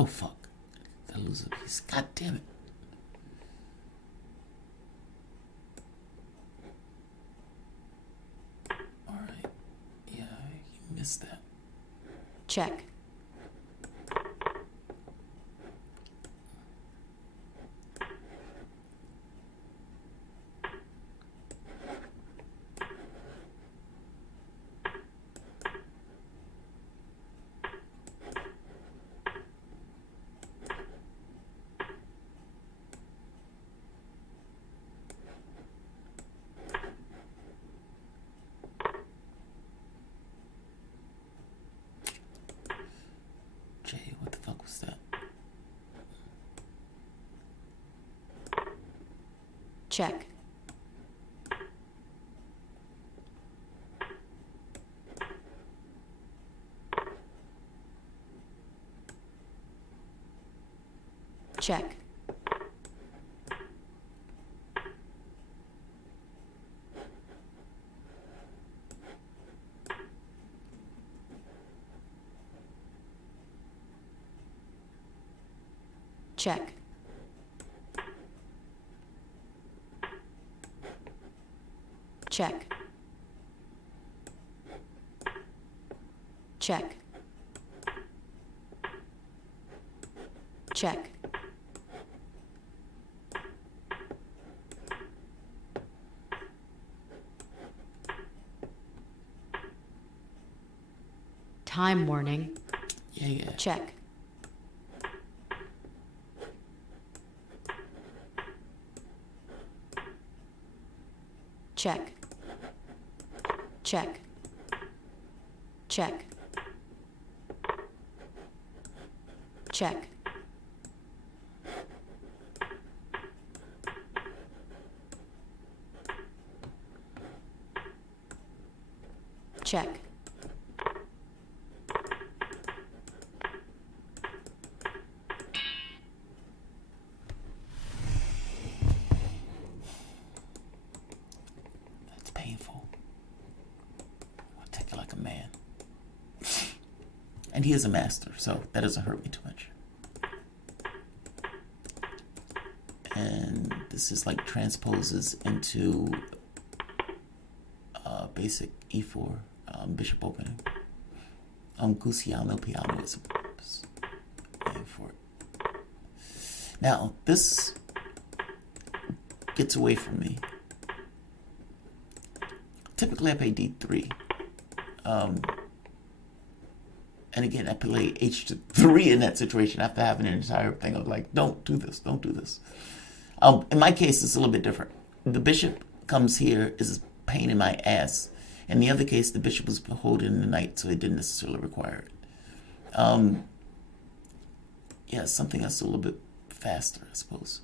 Oh, fuck. I lose a piece. God damn it. Alright. Yeah, you missed that. Check. Jay, what the fuck was that? Check. Check. Check. Check. Check. Check. Time warning. Yeah. Check. Check. Check. Check. Check. Check. That's painful. I'll take it like a man. And he is a master, so that doesn't hurt me too much. And this is like transposes into basic E4 bishop opening. Gusiano piano is name for it. Now this gets away from me. Typically I play D3. And again, I play H3 in that situation after having an entire thing of like, don't do this, don't do this. In my case, it's a little bit different. The bishop comes here is a pain in my ass. In the other case, the bishop was holding the knight, so it didn't necessarily require it. Yeah, something that's a little bit faster, I suppose.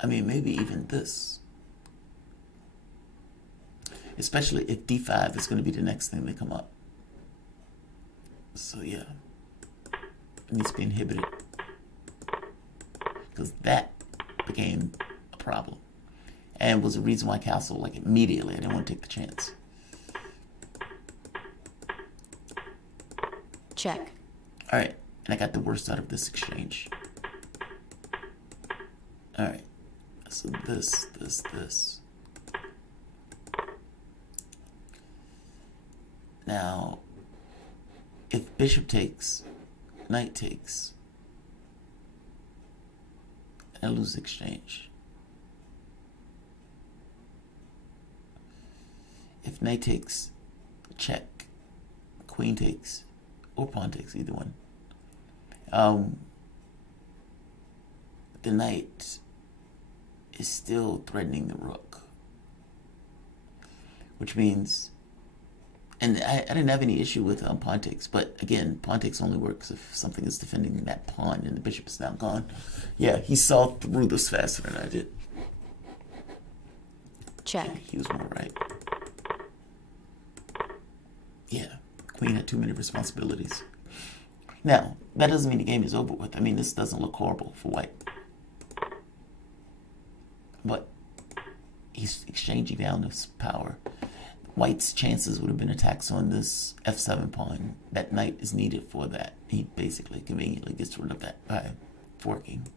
I mean, maybe even this. Especially if D5 is going to be the next thing that come up. So yeah, it needs to be inhibited. Because that became a problem. And was the reason why castle, like immediately, I didn't want to take the chance. Check. Alright, and I got the worst out of this exchange. Alright, so this. Now, if bishop takes, knight takes, I lose the exchange. If knight takes, check, queen takes, or pawn takes, either one. The knight is still threatening the rook, which means, and I didn't have any issue with pawn takes, but again, pawn takes only works if something is defending that pawn and the bishop is now gone. Yeah, he saw through this faster than I did. Check. Yeah, he was more right. Yeah, queen had too many responsibilities. Now, that doesn't mean the game is over with. I mean, this doesn't look horrible for white. But he's exchanging down his power. White's chances would have been attacks on this f7 pawn. That knight is needed for that. He basically conveniently gets rid of that by forking.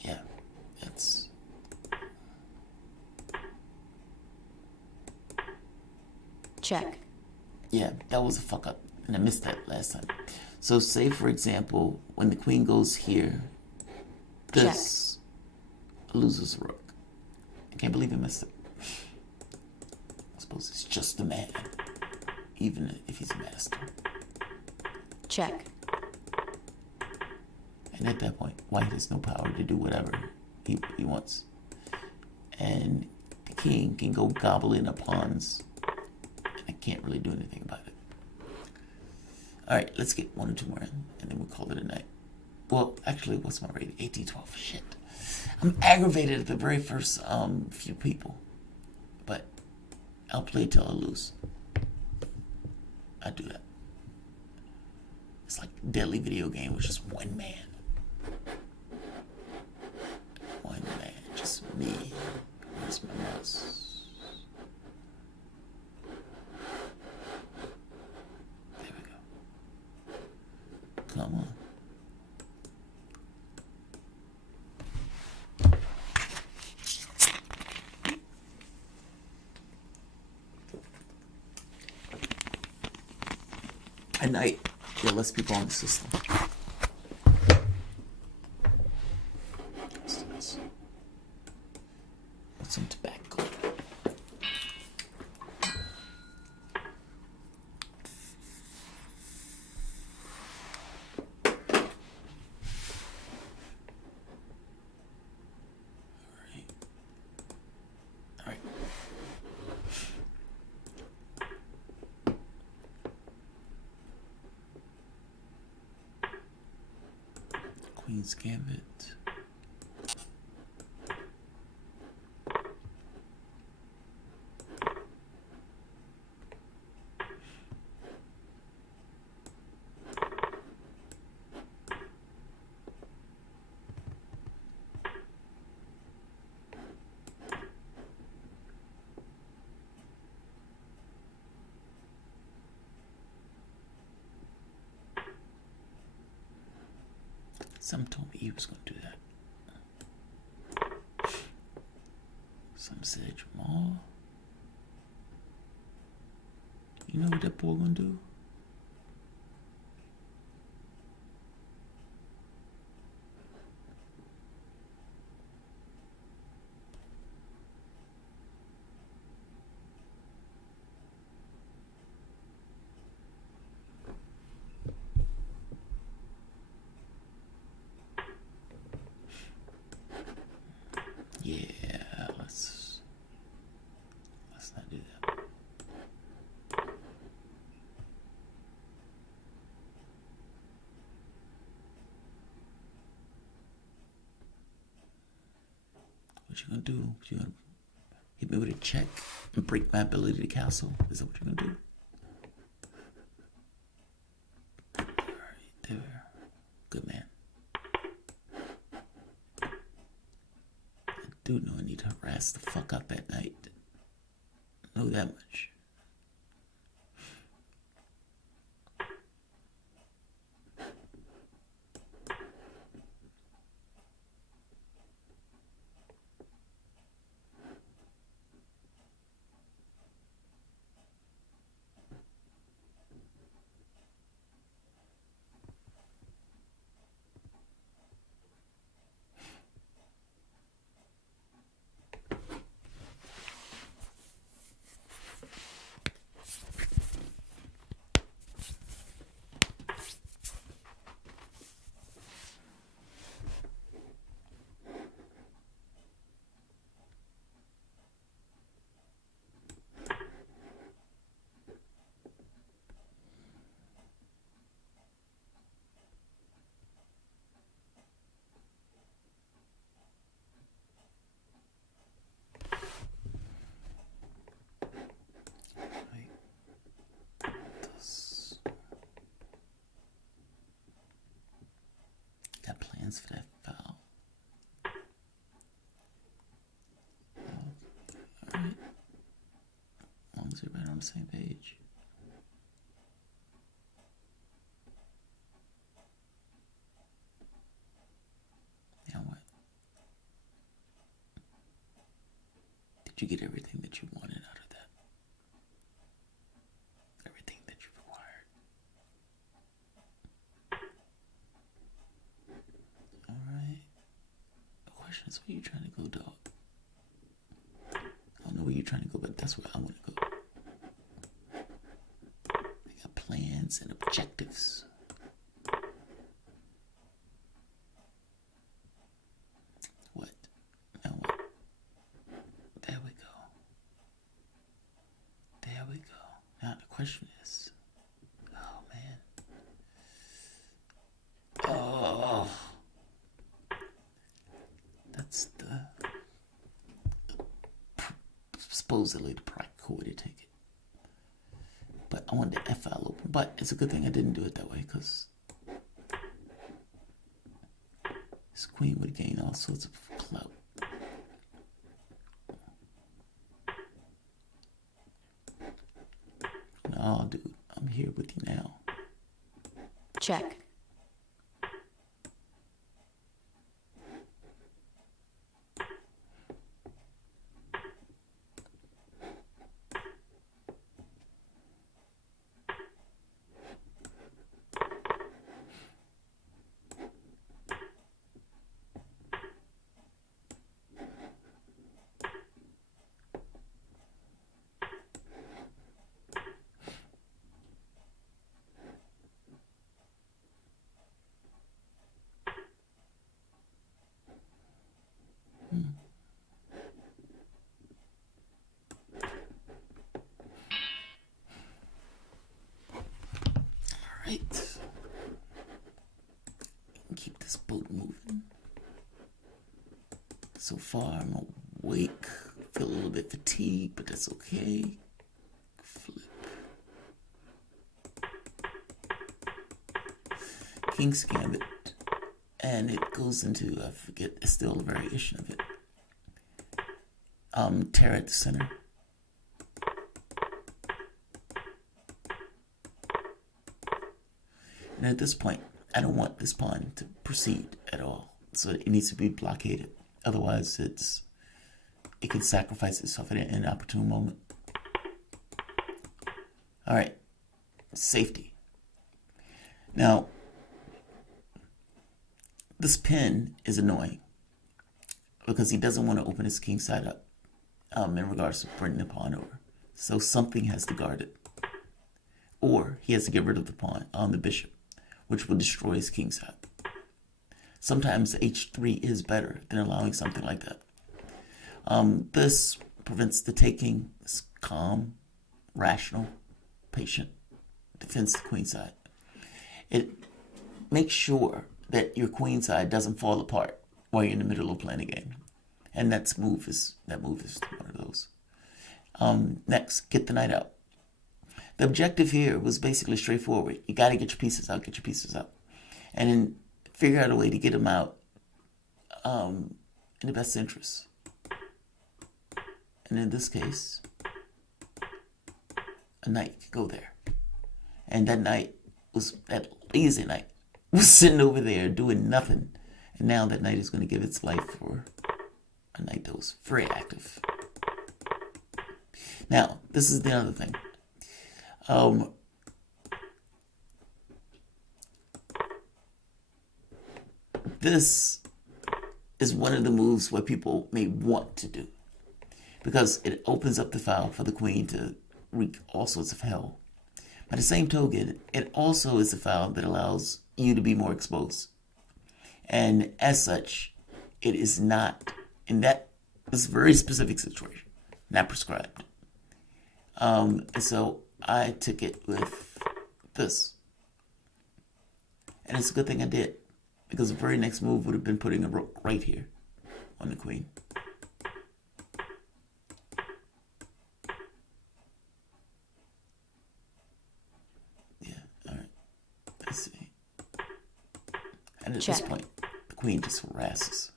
Yeah, that's... Check. Yeah, that was a fuck up, and I missed that last time. So say, for example, when the queen goes here, this loses the rook. I can't believe I missed it. I suppose it's just a man, even if he's a master. Check. And at that point, White has no power to do whatever he wants. And the king can go gobble in the pawns, and I can't really do anything about it. Alright, let's get one or two more in, and then we'll call it a night. Well, actually, what's my rating? 18-12. Shit. I'm aggravated at the very first few people. But I'll play till I lose. I do that. It's like Deadly Video Game with just one man. One man, just me. Where's my mouse? There we go. Come on. At night, there are less people on the system. With some tobacco. All right. Queen's Gambit. Some told me he was going to do that. Some said Jamarl. You know what that boy going to do? Yeah, let's not do that. What you gonna do? You gonna hit me with a check and break my ability to castle? Is that what you're gonna do? Alright, there. Good man. I do know I need to harass the fuck up at night. I know that much. stands for that foul. Alright. As long as everybody on the same page. Now what? Did you get everything that you wanted out of that? Everything that you required? Alright. The question is, where you trying to go, dog? I don't know where you're trying to go, but that's where I want to go. They got plans and objectives. What? Now what? There we go. There we go. Now the question is, oh man. Oh. That's the supposedly the practical way to take it. But I wanted the F file open. But it's a good thing I didn't do it that way, because this queen would gain all sorts of clout. No, dude, I'm here with you now. Check. Alright. Keep this boat moving. So far, I'm awake. Feel a little bit fatigued, but that's okay. Flip. King's Gambit. And it goes into, I forget, it's still a variation of it. Terror at the center. And at this point, I don't want this pawn to proceed at all. So it needs to be blockaded. Otherwise, it can sacrifice itself at an inopportune moment. All right, safety. Now, this pin is annoying because he doesn't want to open his king side up in regards to bringing the pawn over. So something has to guard it. Or he has to get rid of the pawn on the bishop, which will destroy his king side. Sometimes h3 is better than allowing something like that. This prevents the taking. It's calm, rational, patient, defends the queen side. It makes sure that your queen side doesn't fall apart while you're in the middle of playing a game. And that move is one of those. Next, get the knight out. The objective here was basically straightforward. You got to get your pieces out, and then figure out a way to get them out in the best interest. And in this case, a knight could go there. And that lazy knight was sitting over there doing nothing. And now that knight is going to give its life for a knight that was very active. Now, this is the other thing. This is one of the moves what people may want to do, because it opens up the file for the queen to wreak all sorts of hell. By the same token, it also is a file that allows you to be more exposed. And as such, it is not, in this very specific situation, not prescribed. And so I took it with this. And it's a good thing I did, because the very next move would have been putting a rook right here on the queen. Yeah, all right. Let's see. And at this point, the queen just harasses.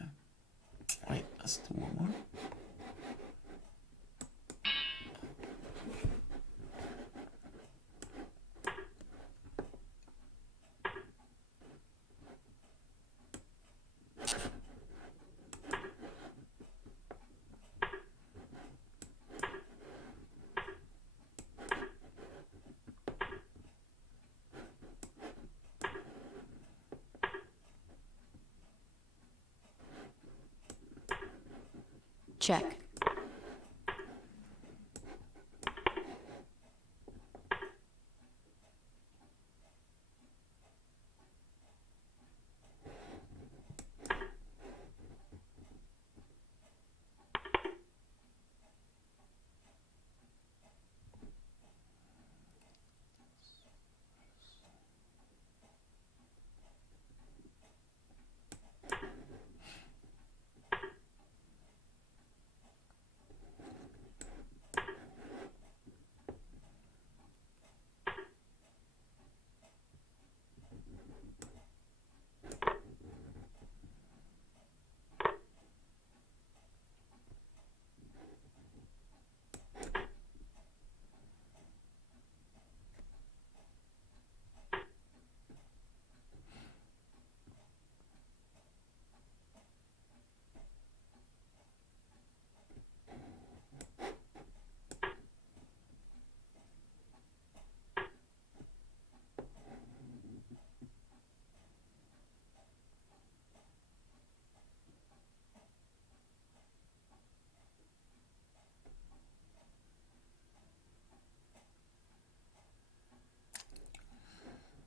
Yeah. Wait, let's do one more. Check.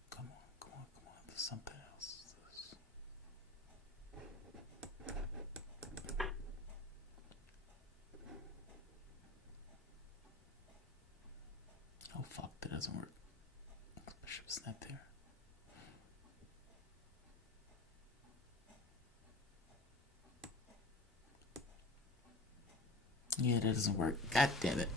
Come on. There's something else. Oh fuck, that doesn't work. Bishop's not there. Yeah, that doesn't work. God damn it.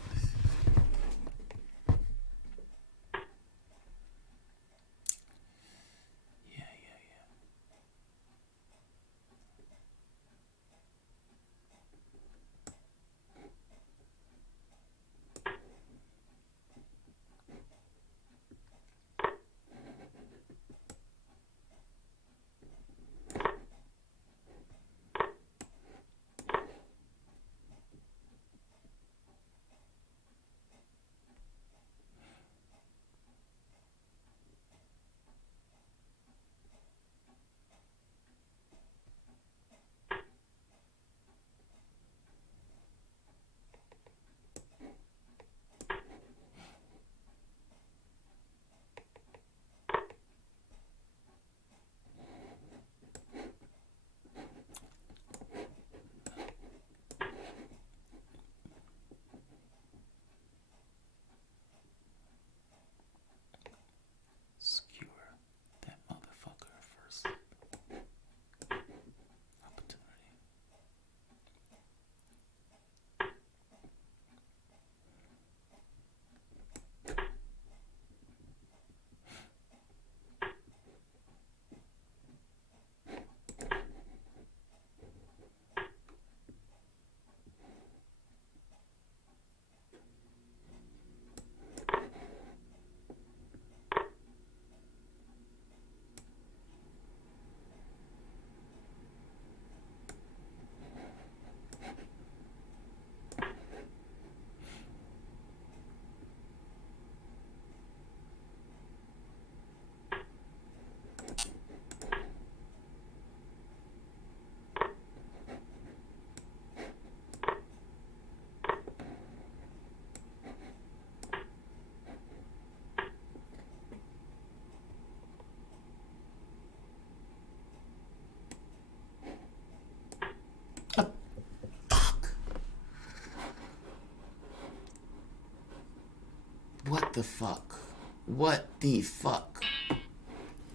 What the fuck? What the fuck?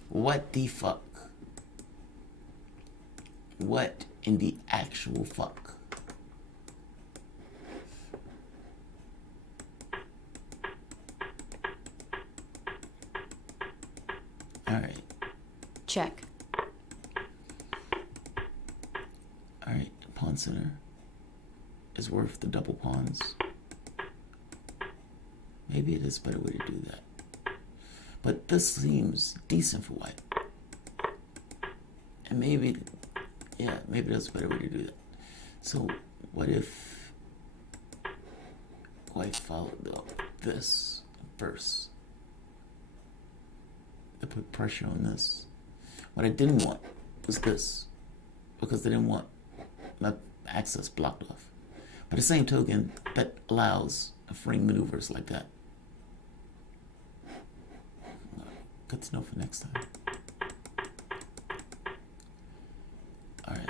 What the fuck? What in the actual fuck? All right. Check. All right. Pawn center is worth the double pawns. Maybe it is a better way to do that. But this seems decent for white. And maybe that's a better way to do that. So what if white followed up this first? To put pressure on this. What I didn't want was this, because I didn't want my access blocked off. But the same token, that allows freeing maneuvers like that. Good to know for next time. Alright.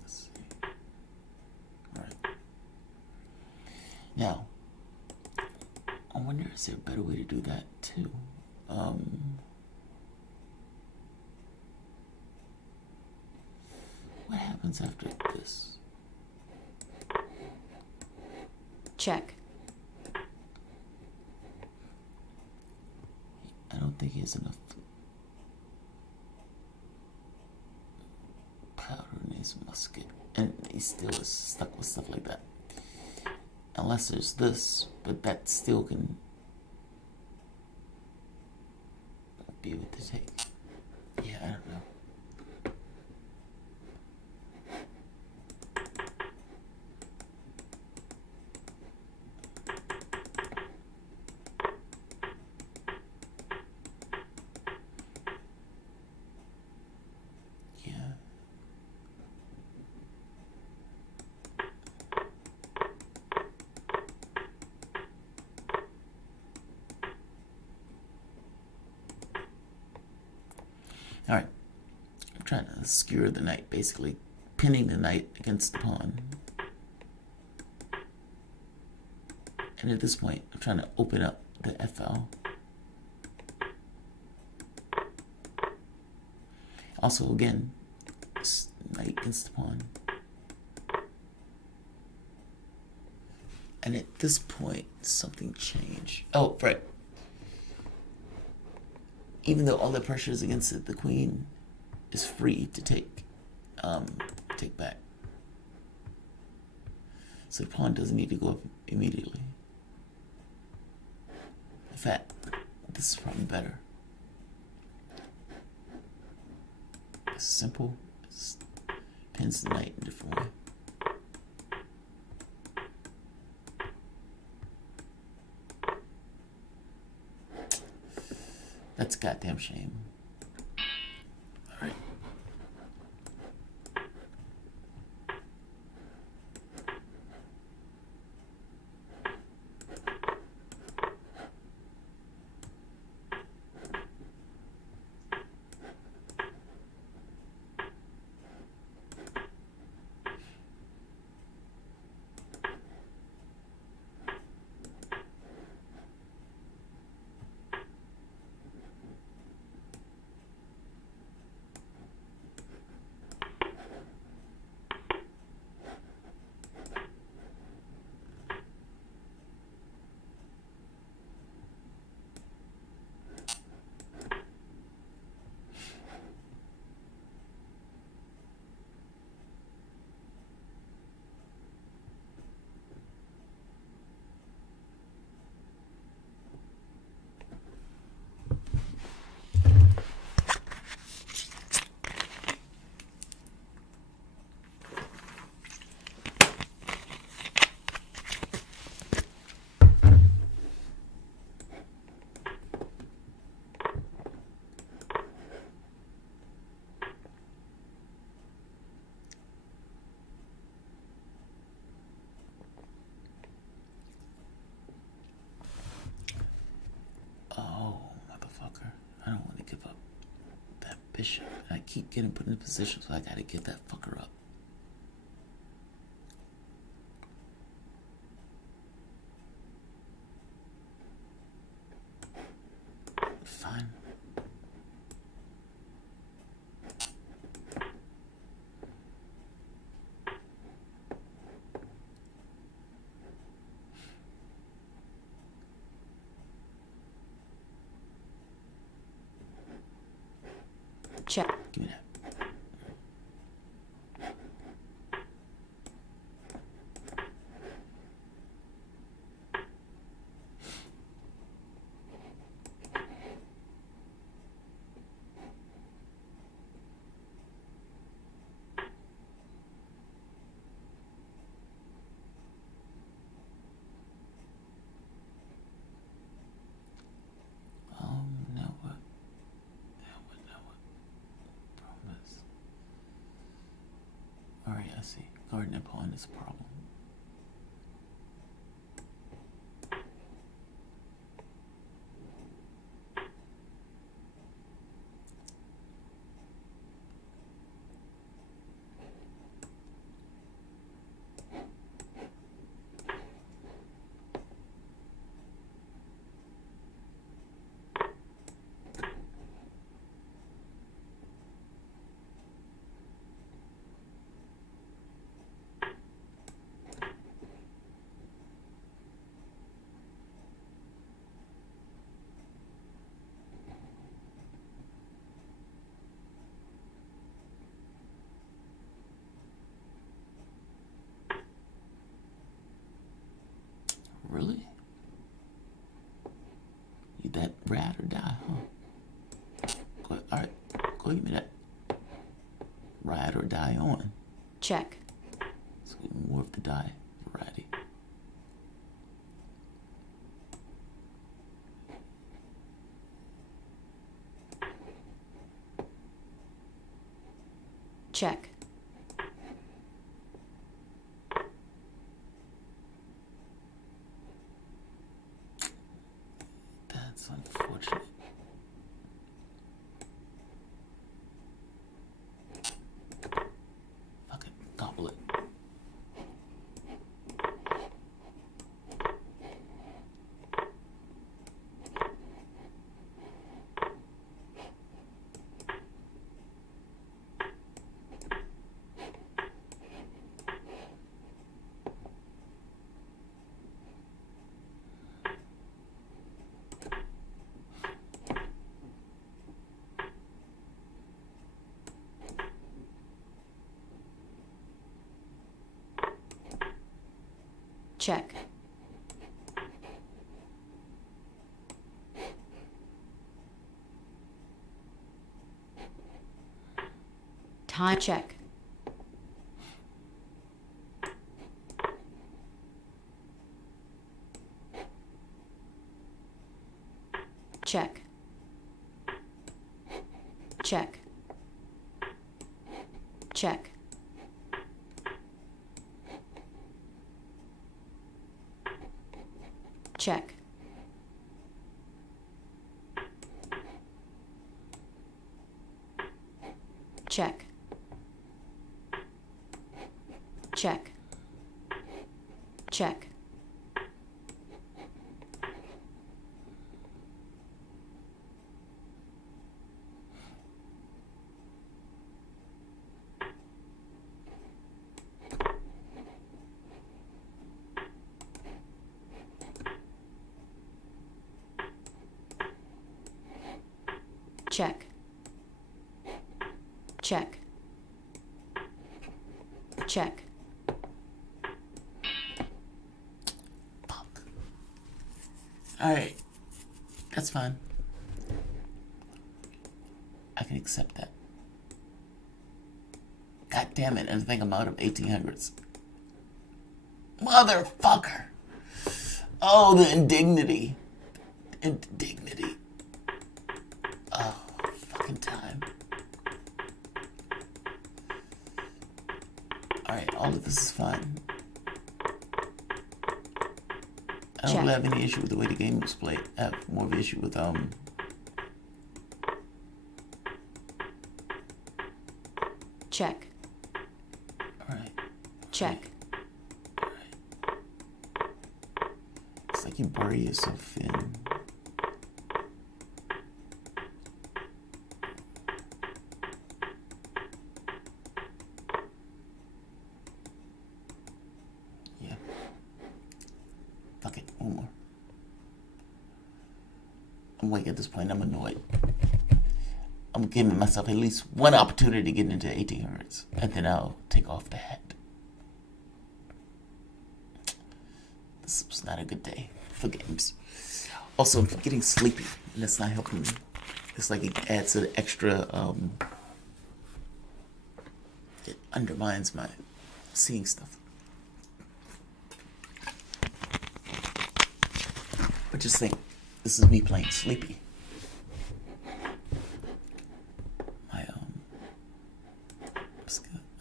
Let's see. Alright. Now, I wonder, is there a better way to do that too? What happens after this? Check. I don't think he has enough powder in his musket. And he still is stuck with stuff like that. Unless there's this, but that still can be able to take. Yeah, I don't know. Alright, I'm trying to skewer the knight, basically pinning the knight against the pawn. And at this point, I'm trying to open up the FL. Also, again, knight against the pawn. And at this point, something changed. Oh, right. Even though all the pressure is against it, the queen is free to take back. So the pawn doesn't need to go up immediately. In fact, this is probably better. It's simple. It pins the knight in a different way. That's a goddamn shame. Alright. Bishop. And I keep getting put in a position, so I gotta get that fucker up. Fine. Check. Give me that. Now what? Now what? Promise. Alright, I see. Garden Pond is a problem. Really? You that ride or die, huh? Alright, go give me that ride or die on. Check. Let's get more of the die variety. Check. That's unfortunate. Fucking gobble it. Check. Time check. Check. Check. Check. Check. Check. Check. Check. Check. Check. Check. Fuck. Alright. That's fine. I can accept that. God damn it, I think I'm out of 1800s. Motherfucker! Oh, the indignity. Indignity. Oh, fucking time. Alright, all of this is fine. I don't really have any issue with the way the game was played. I have more of an issue with, Check. Alright. Check. Alright. It's like you bury yourself in. Yeah. Fuck it. One more. I'm like at this point, I'm annoyed. I'm giving myself at least one opportunity to get into 1800s, and then I'll take off the hat. This was not a good day for games. Also, I'm getting sleepy, and that's not helping me. It's like it adds an extra, it undermines my seeing stuff. But just think, this is me playing sleepy.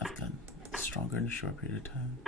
I've gotten stronger in a short period of time.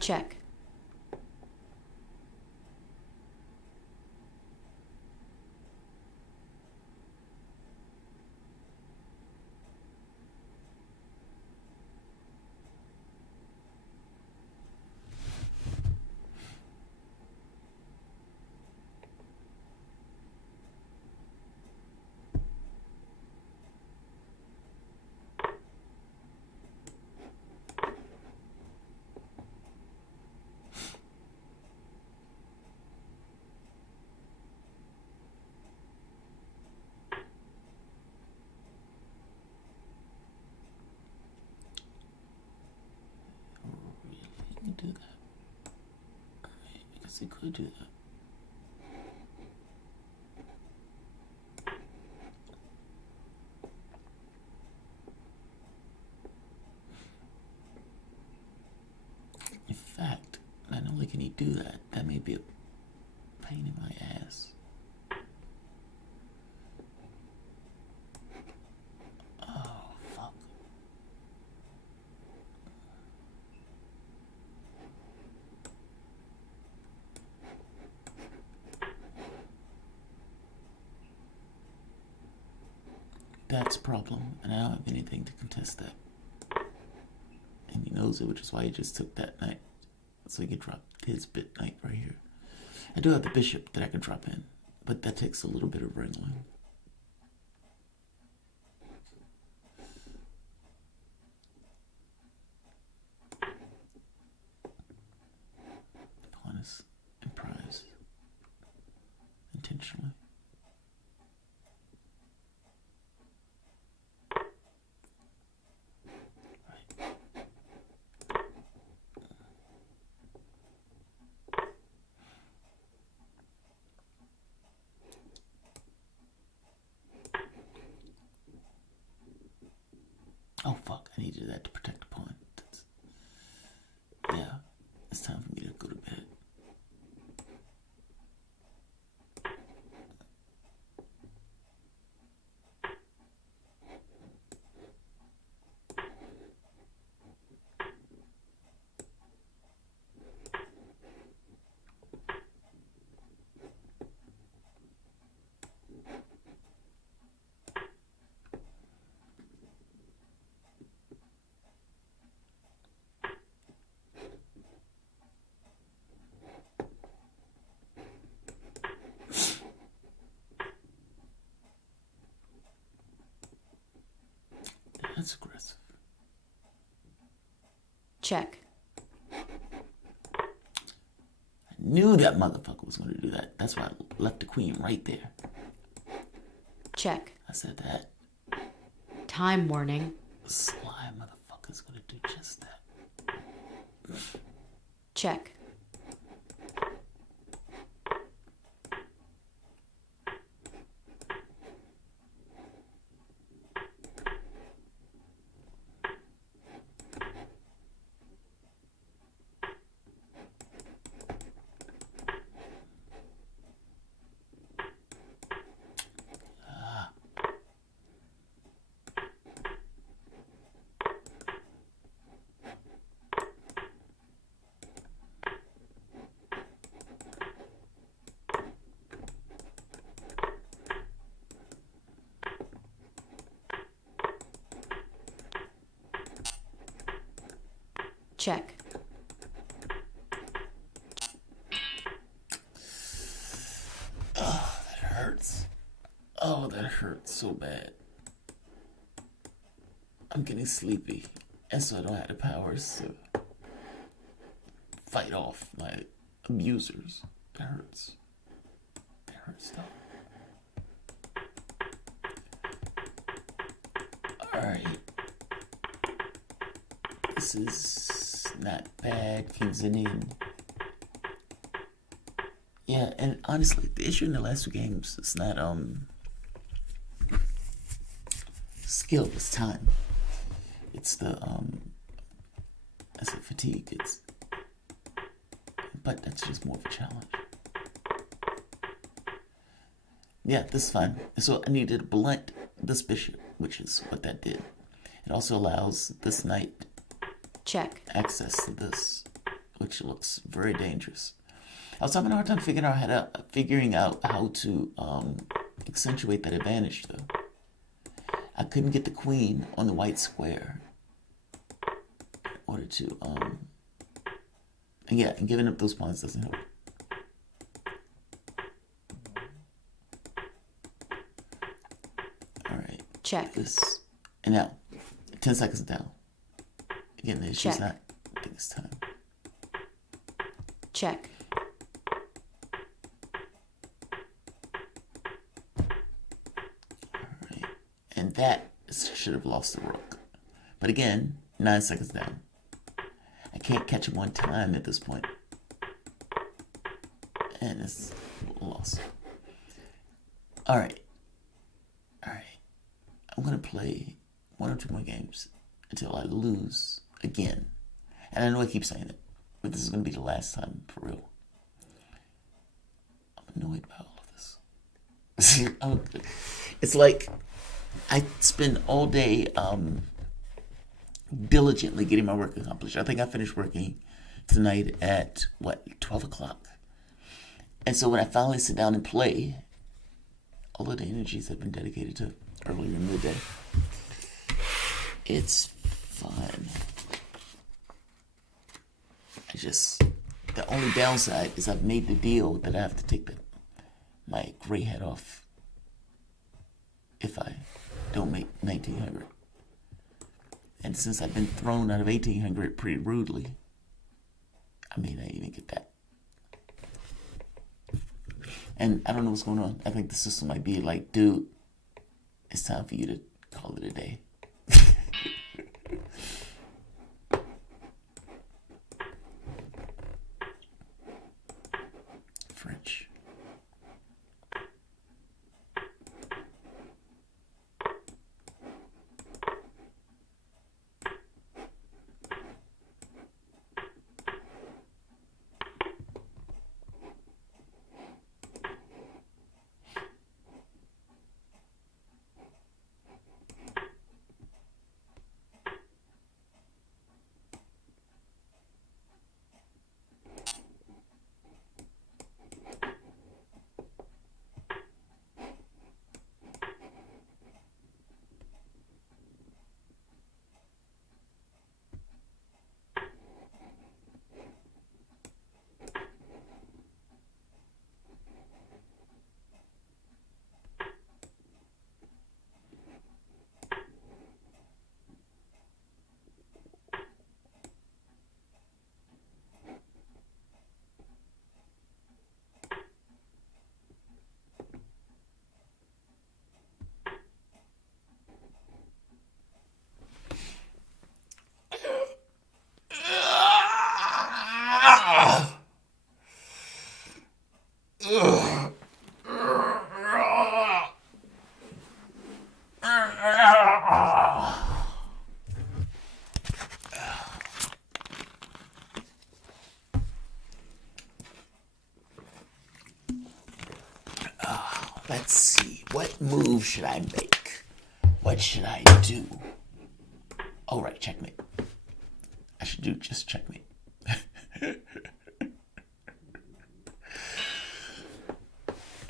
Check. You can do that. I guess you could do that. In fact, not only can he do that, that may be a pain in my ass. Oh, fuck. That's a problem, and I don't have anything to contest that. And he knows it, which is why he just took that knight. So he could drop his bit knight right here. I do have the bishop that I could drop in, but that takes a little bit of wrangling. Pawn is imprised intentionally. Oh fuck, I needed that to protect the pawn. Yeah, it's time for me to go to bed. That's aggressive. Check. I knew that motherfucker was going to do that. That's why I left the queen right there. Check. I said that. Time warning. Sly motherfucker's going to do just that. Check. Check. Oh, that hurts. Oh, that hurts so bad. I'm getting sleepy, and so I don't have the powers to fight off my abusers. That hurts. That hurts though. Alright. This is not bad. King's Indian. Yeah, and honestly, the issue in the last two games is not skill, it's time. It's the I said fatigue, but that's just more of a challenge. Yeah, this is fine. So I needed to blunt this bishop, which is what that did. It also allows this knight Check. access to this, which looks very dangerous. I was having a hard time figuring out how to accentuate that advantage, though. I couldn't get the queen on the white square in order to and giving up those pawns doesn't help. All right. Check. This and now, 10 seconds down. Again, the issue's Check. not. I think it's time. Check. Alright. And that should have lost the rook. But again, 9 seconds down. I can't catch him one time at this point. And it's a loss. Alright. Alright. I'm going to play 1 or 2 more games until I lose again. And I know I keep saying it, but this is going to be the last time for real. I'm annoyed by all of this. It's like I spend all day diligently getting my work accomplished. I think I finished working tonight at 12 o'clock. And so when I finally sit down and play, all of the energies have been dedicated to earlier in the day. It's fun. The only downside is I've made the deal that I have to take my gray head off if I don't make 1900. And since I've been thrown out of 1800 pretty rudely, I may not even get that. And I don't know what's going on. I think the system might be like, dude, it's time for you to call it a day. French. Let's see. What move should I make? What should I do? Oh, right, checkmate. I should do just checkmate.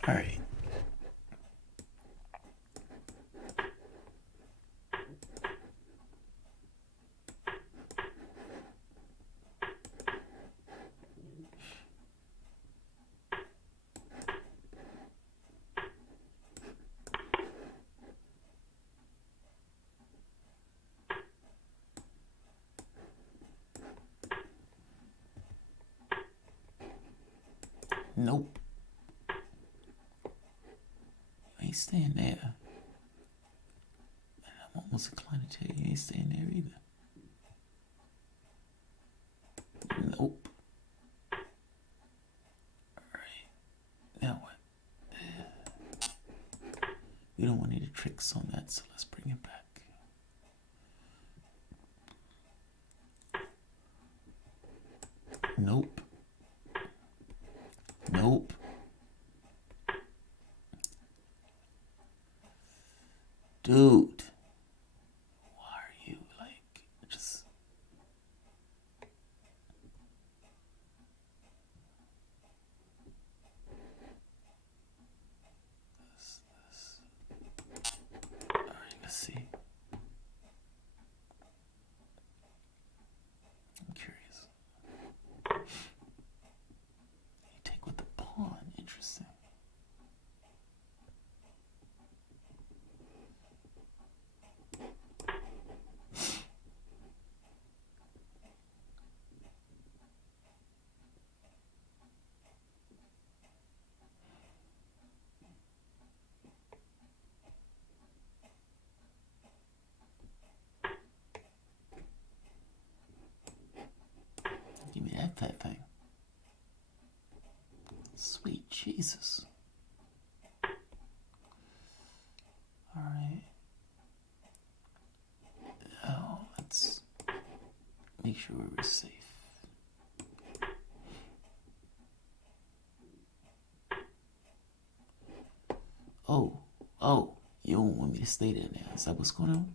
All right. Nope. You ain't staying there. And I'm almost inclined to tell you ain't staying there either. Nope. Alright. Now what? We don't want any tricks on that, so let's bring it back. Nope. Nope. Dude. Why are you like just this. Alright, let's see. I'm curious. You take with the pawn. Interesting. Give me that fat thing. Sweet Jesus. Alright. Oh, let's make sure we're safe. Oh, you don't want me to stay there now. Is that what's going on?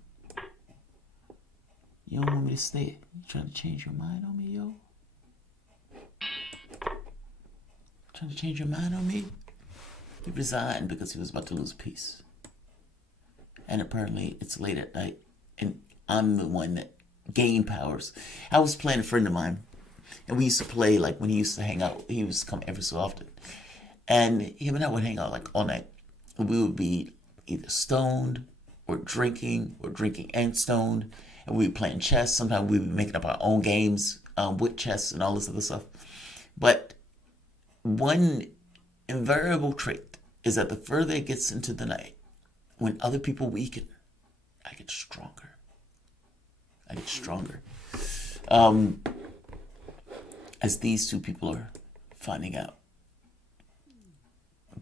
You don't want me to stay. You trying to change your mind on me, yo? Trying to change your mind on me? He resigned because he was about to lose peace. And apparently it's late at night, and I'm the one that gained powers. I was playing a friend of mine, and we used to play like when he used to hang out. He used to come every so often, and him and I would hang out like all night. And we would be either stoned or drinking and stoned, and we'd be playing chess. Sometimes we'd be making up our own games with chess and all this other stuff. But one invariable trait is that the further it gets into the night, when other people weaken, I get stronger. As these two people are finding out.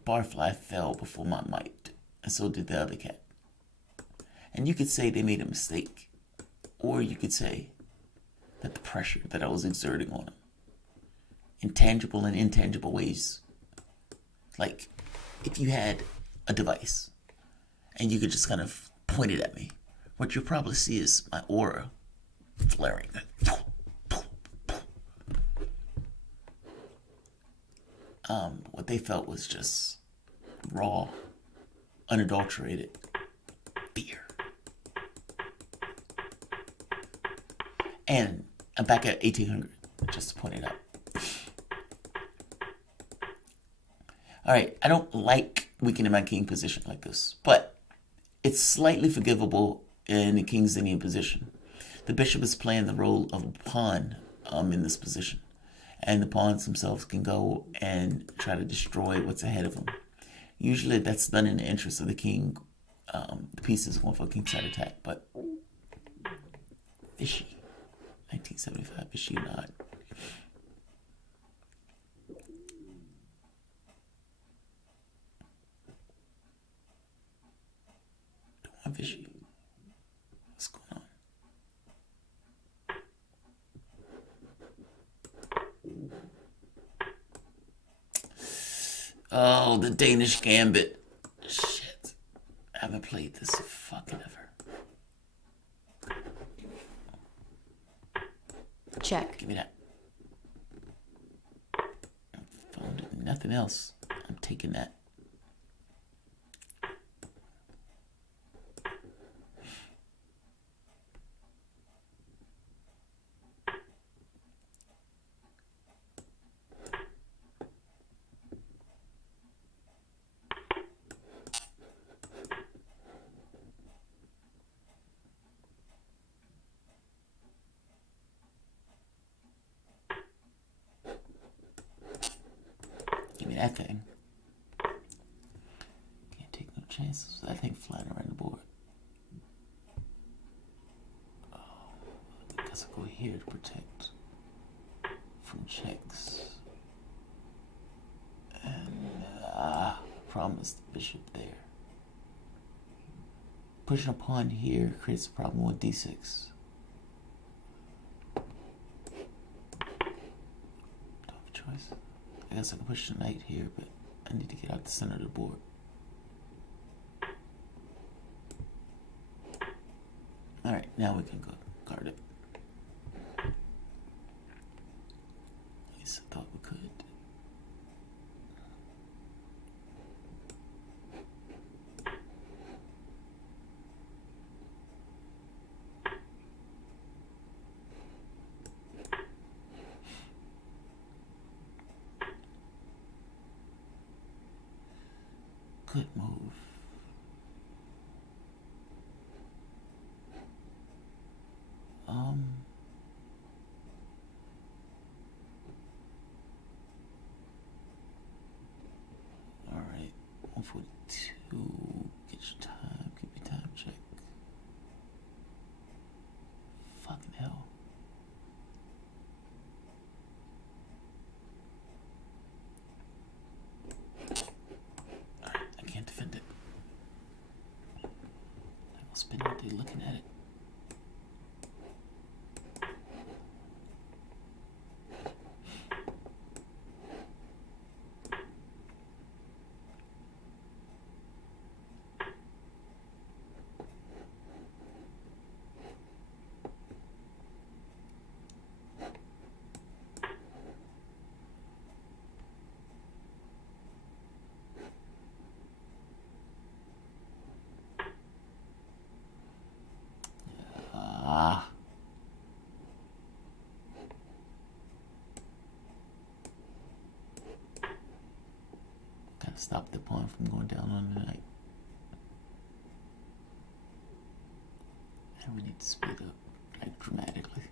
Barfly fell before my might, and so did the other cat. And you could say they made a mistake, or you could say that the pressure that I was exerting on them, in tangible and intangible ways, like if you had a device and you could just kind of point it at me, what you'll probably see is my aura flaring. What they felt was just raw, unadulterated fear. And I'm back at 1800, just to point it out. Alright, I don't like weakening my king position like this, but it's slightly forgivable in the king's Indian position. The bishop is playing the role of a pawn in this position. And the pawns themselves can go and try to destroy what's ahead of them. Usually that's done in the interest of the king. The piece is going for a kingside attack, but fishy. 1975, fishy or not. fishy. What's going on? Oh, the Danish Gambit. Shit. I haven't played this fucking ever. Check. Give me that. Found nothing else. I'm taking that. Give me that thing. Can't take no chances with that thing flying around the board. Oh, I guess I'll go here to protect from checks. And promise the bishop there. Pushing a pawn here creates a problem with d6. Don't have a choice. I guess I can push the knight here, but I need to get out the center of the board. Alright, now we can go guard it. At least I thought we could. Good move. All right, 142. Get your time. Keep your time check. Fucking hell. I can't defend it. I will spend all day looking at it. Gotta stop the pawn from going down on the knight. And we need to speed up, like, dramatically.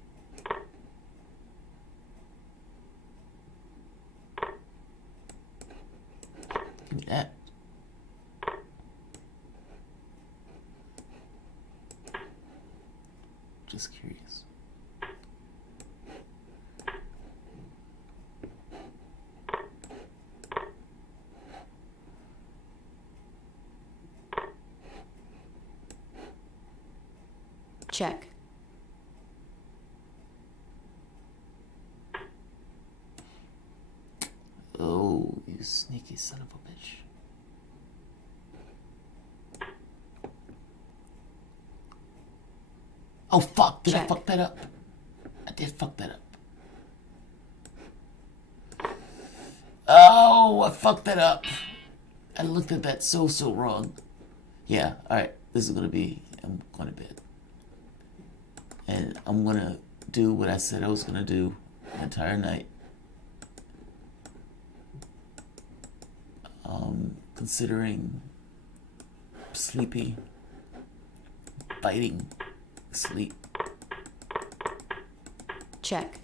Give me that. Just curious. Check. Oh, you sneaky son of a bitch. Oh, fuck. Did I Check. fuck that up? I did fuck that up. Oh, I fucked that up. I looked at that so wrong. Yeah, alright. This is gonna be... I'm going to bed. And I'm gonna do what I said I was gonna do the entire night. Considering sleepy, biting sleep. Check.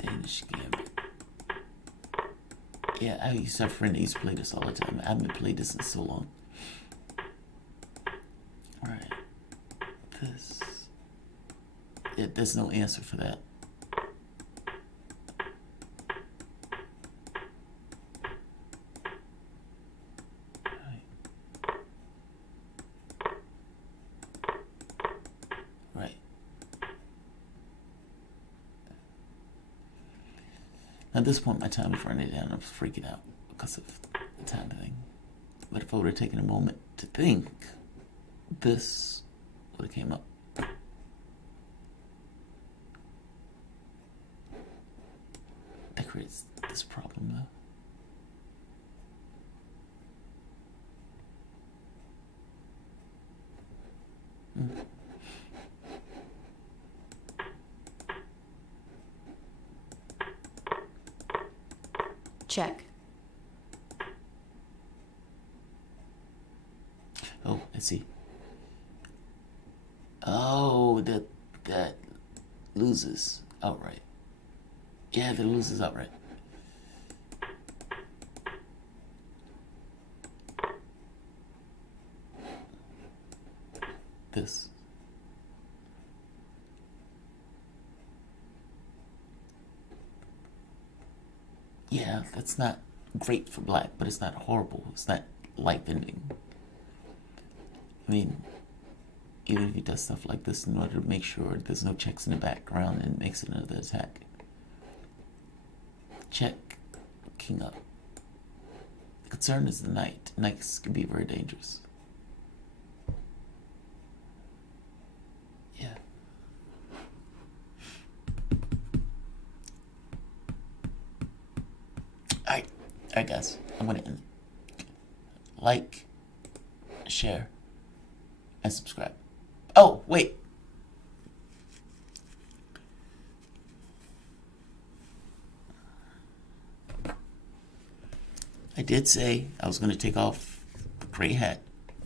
Danish Gambit. Yeah, I used to have a friend that used to play this all the time. I haven't played this in so long. Alright. Because there's no answer for that. At this point, my time is running down. I'm freaking out because of the time thing. But if I would have taken a moment to think, this would have came up. That creates this problem, though. Check. Oh, let's see. Oh, that loses outright. Yeah, that loses outright. This. Yeah, that's not great for black, but it's not horrible. It's not life-ending. I mean, even if he does stuff like this in order to make sure there's no checks in the background and makes another attack. Check, king up. The concern is the knight. Knights can be very dangerous. Yeah. Alright guys, I'm gonna end it. Like, share, and subscribe. Oh, wait. I did say I was going to take off the gray hat.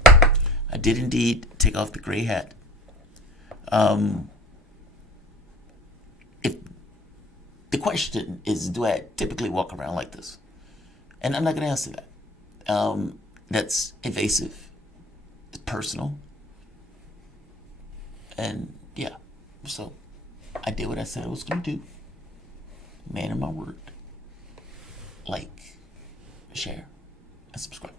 I did indeed take off the gray hat. If the question is, do I typically walk around like this? And I'm not going to answer that. That's evasive. It's personal. And yeah, so I did what I said I was going to do. Man of my word. Like, share, and subscribe.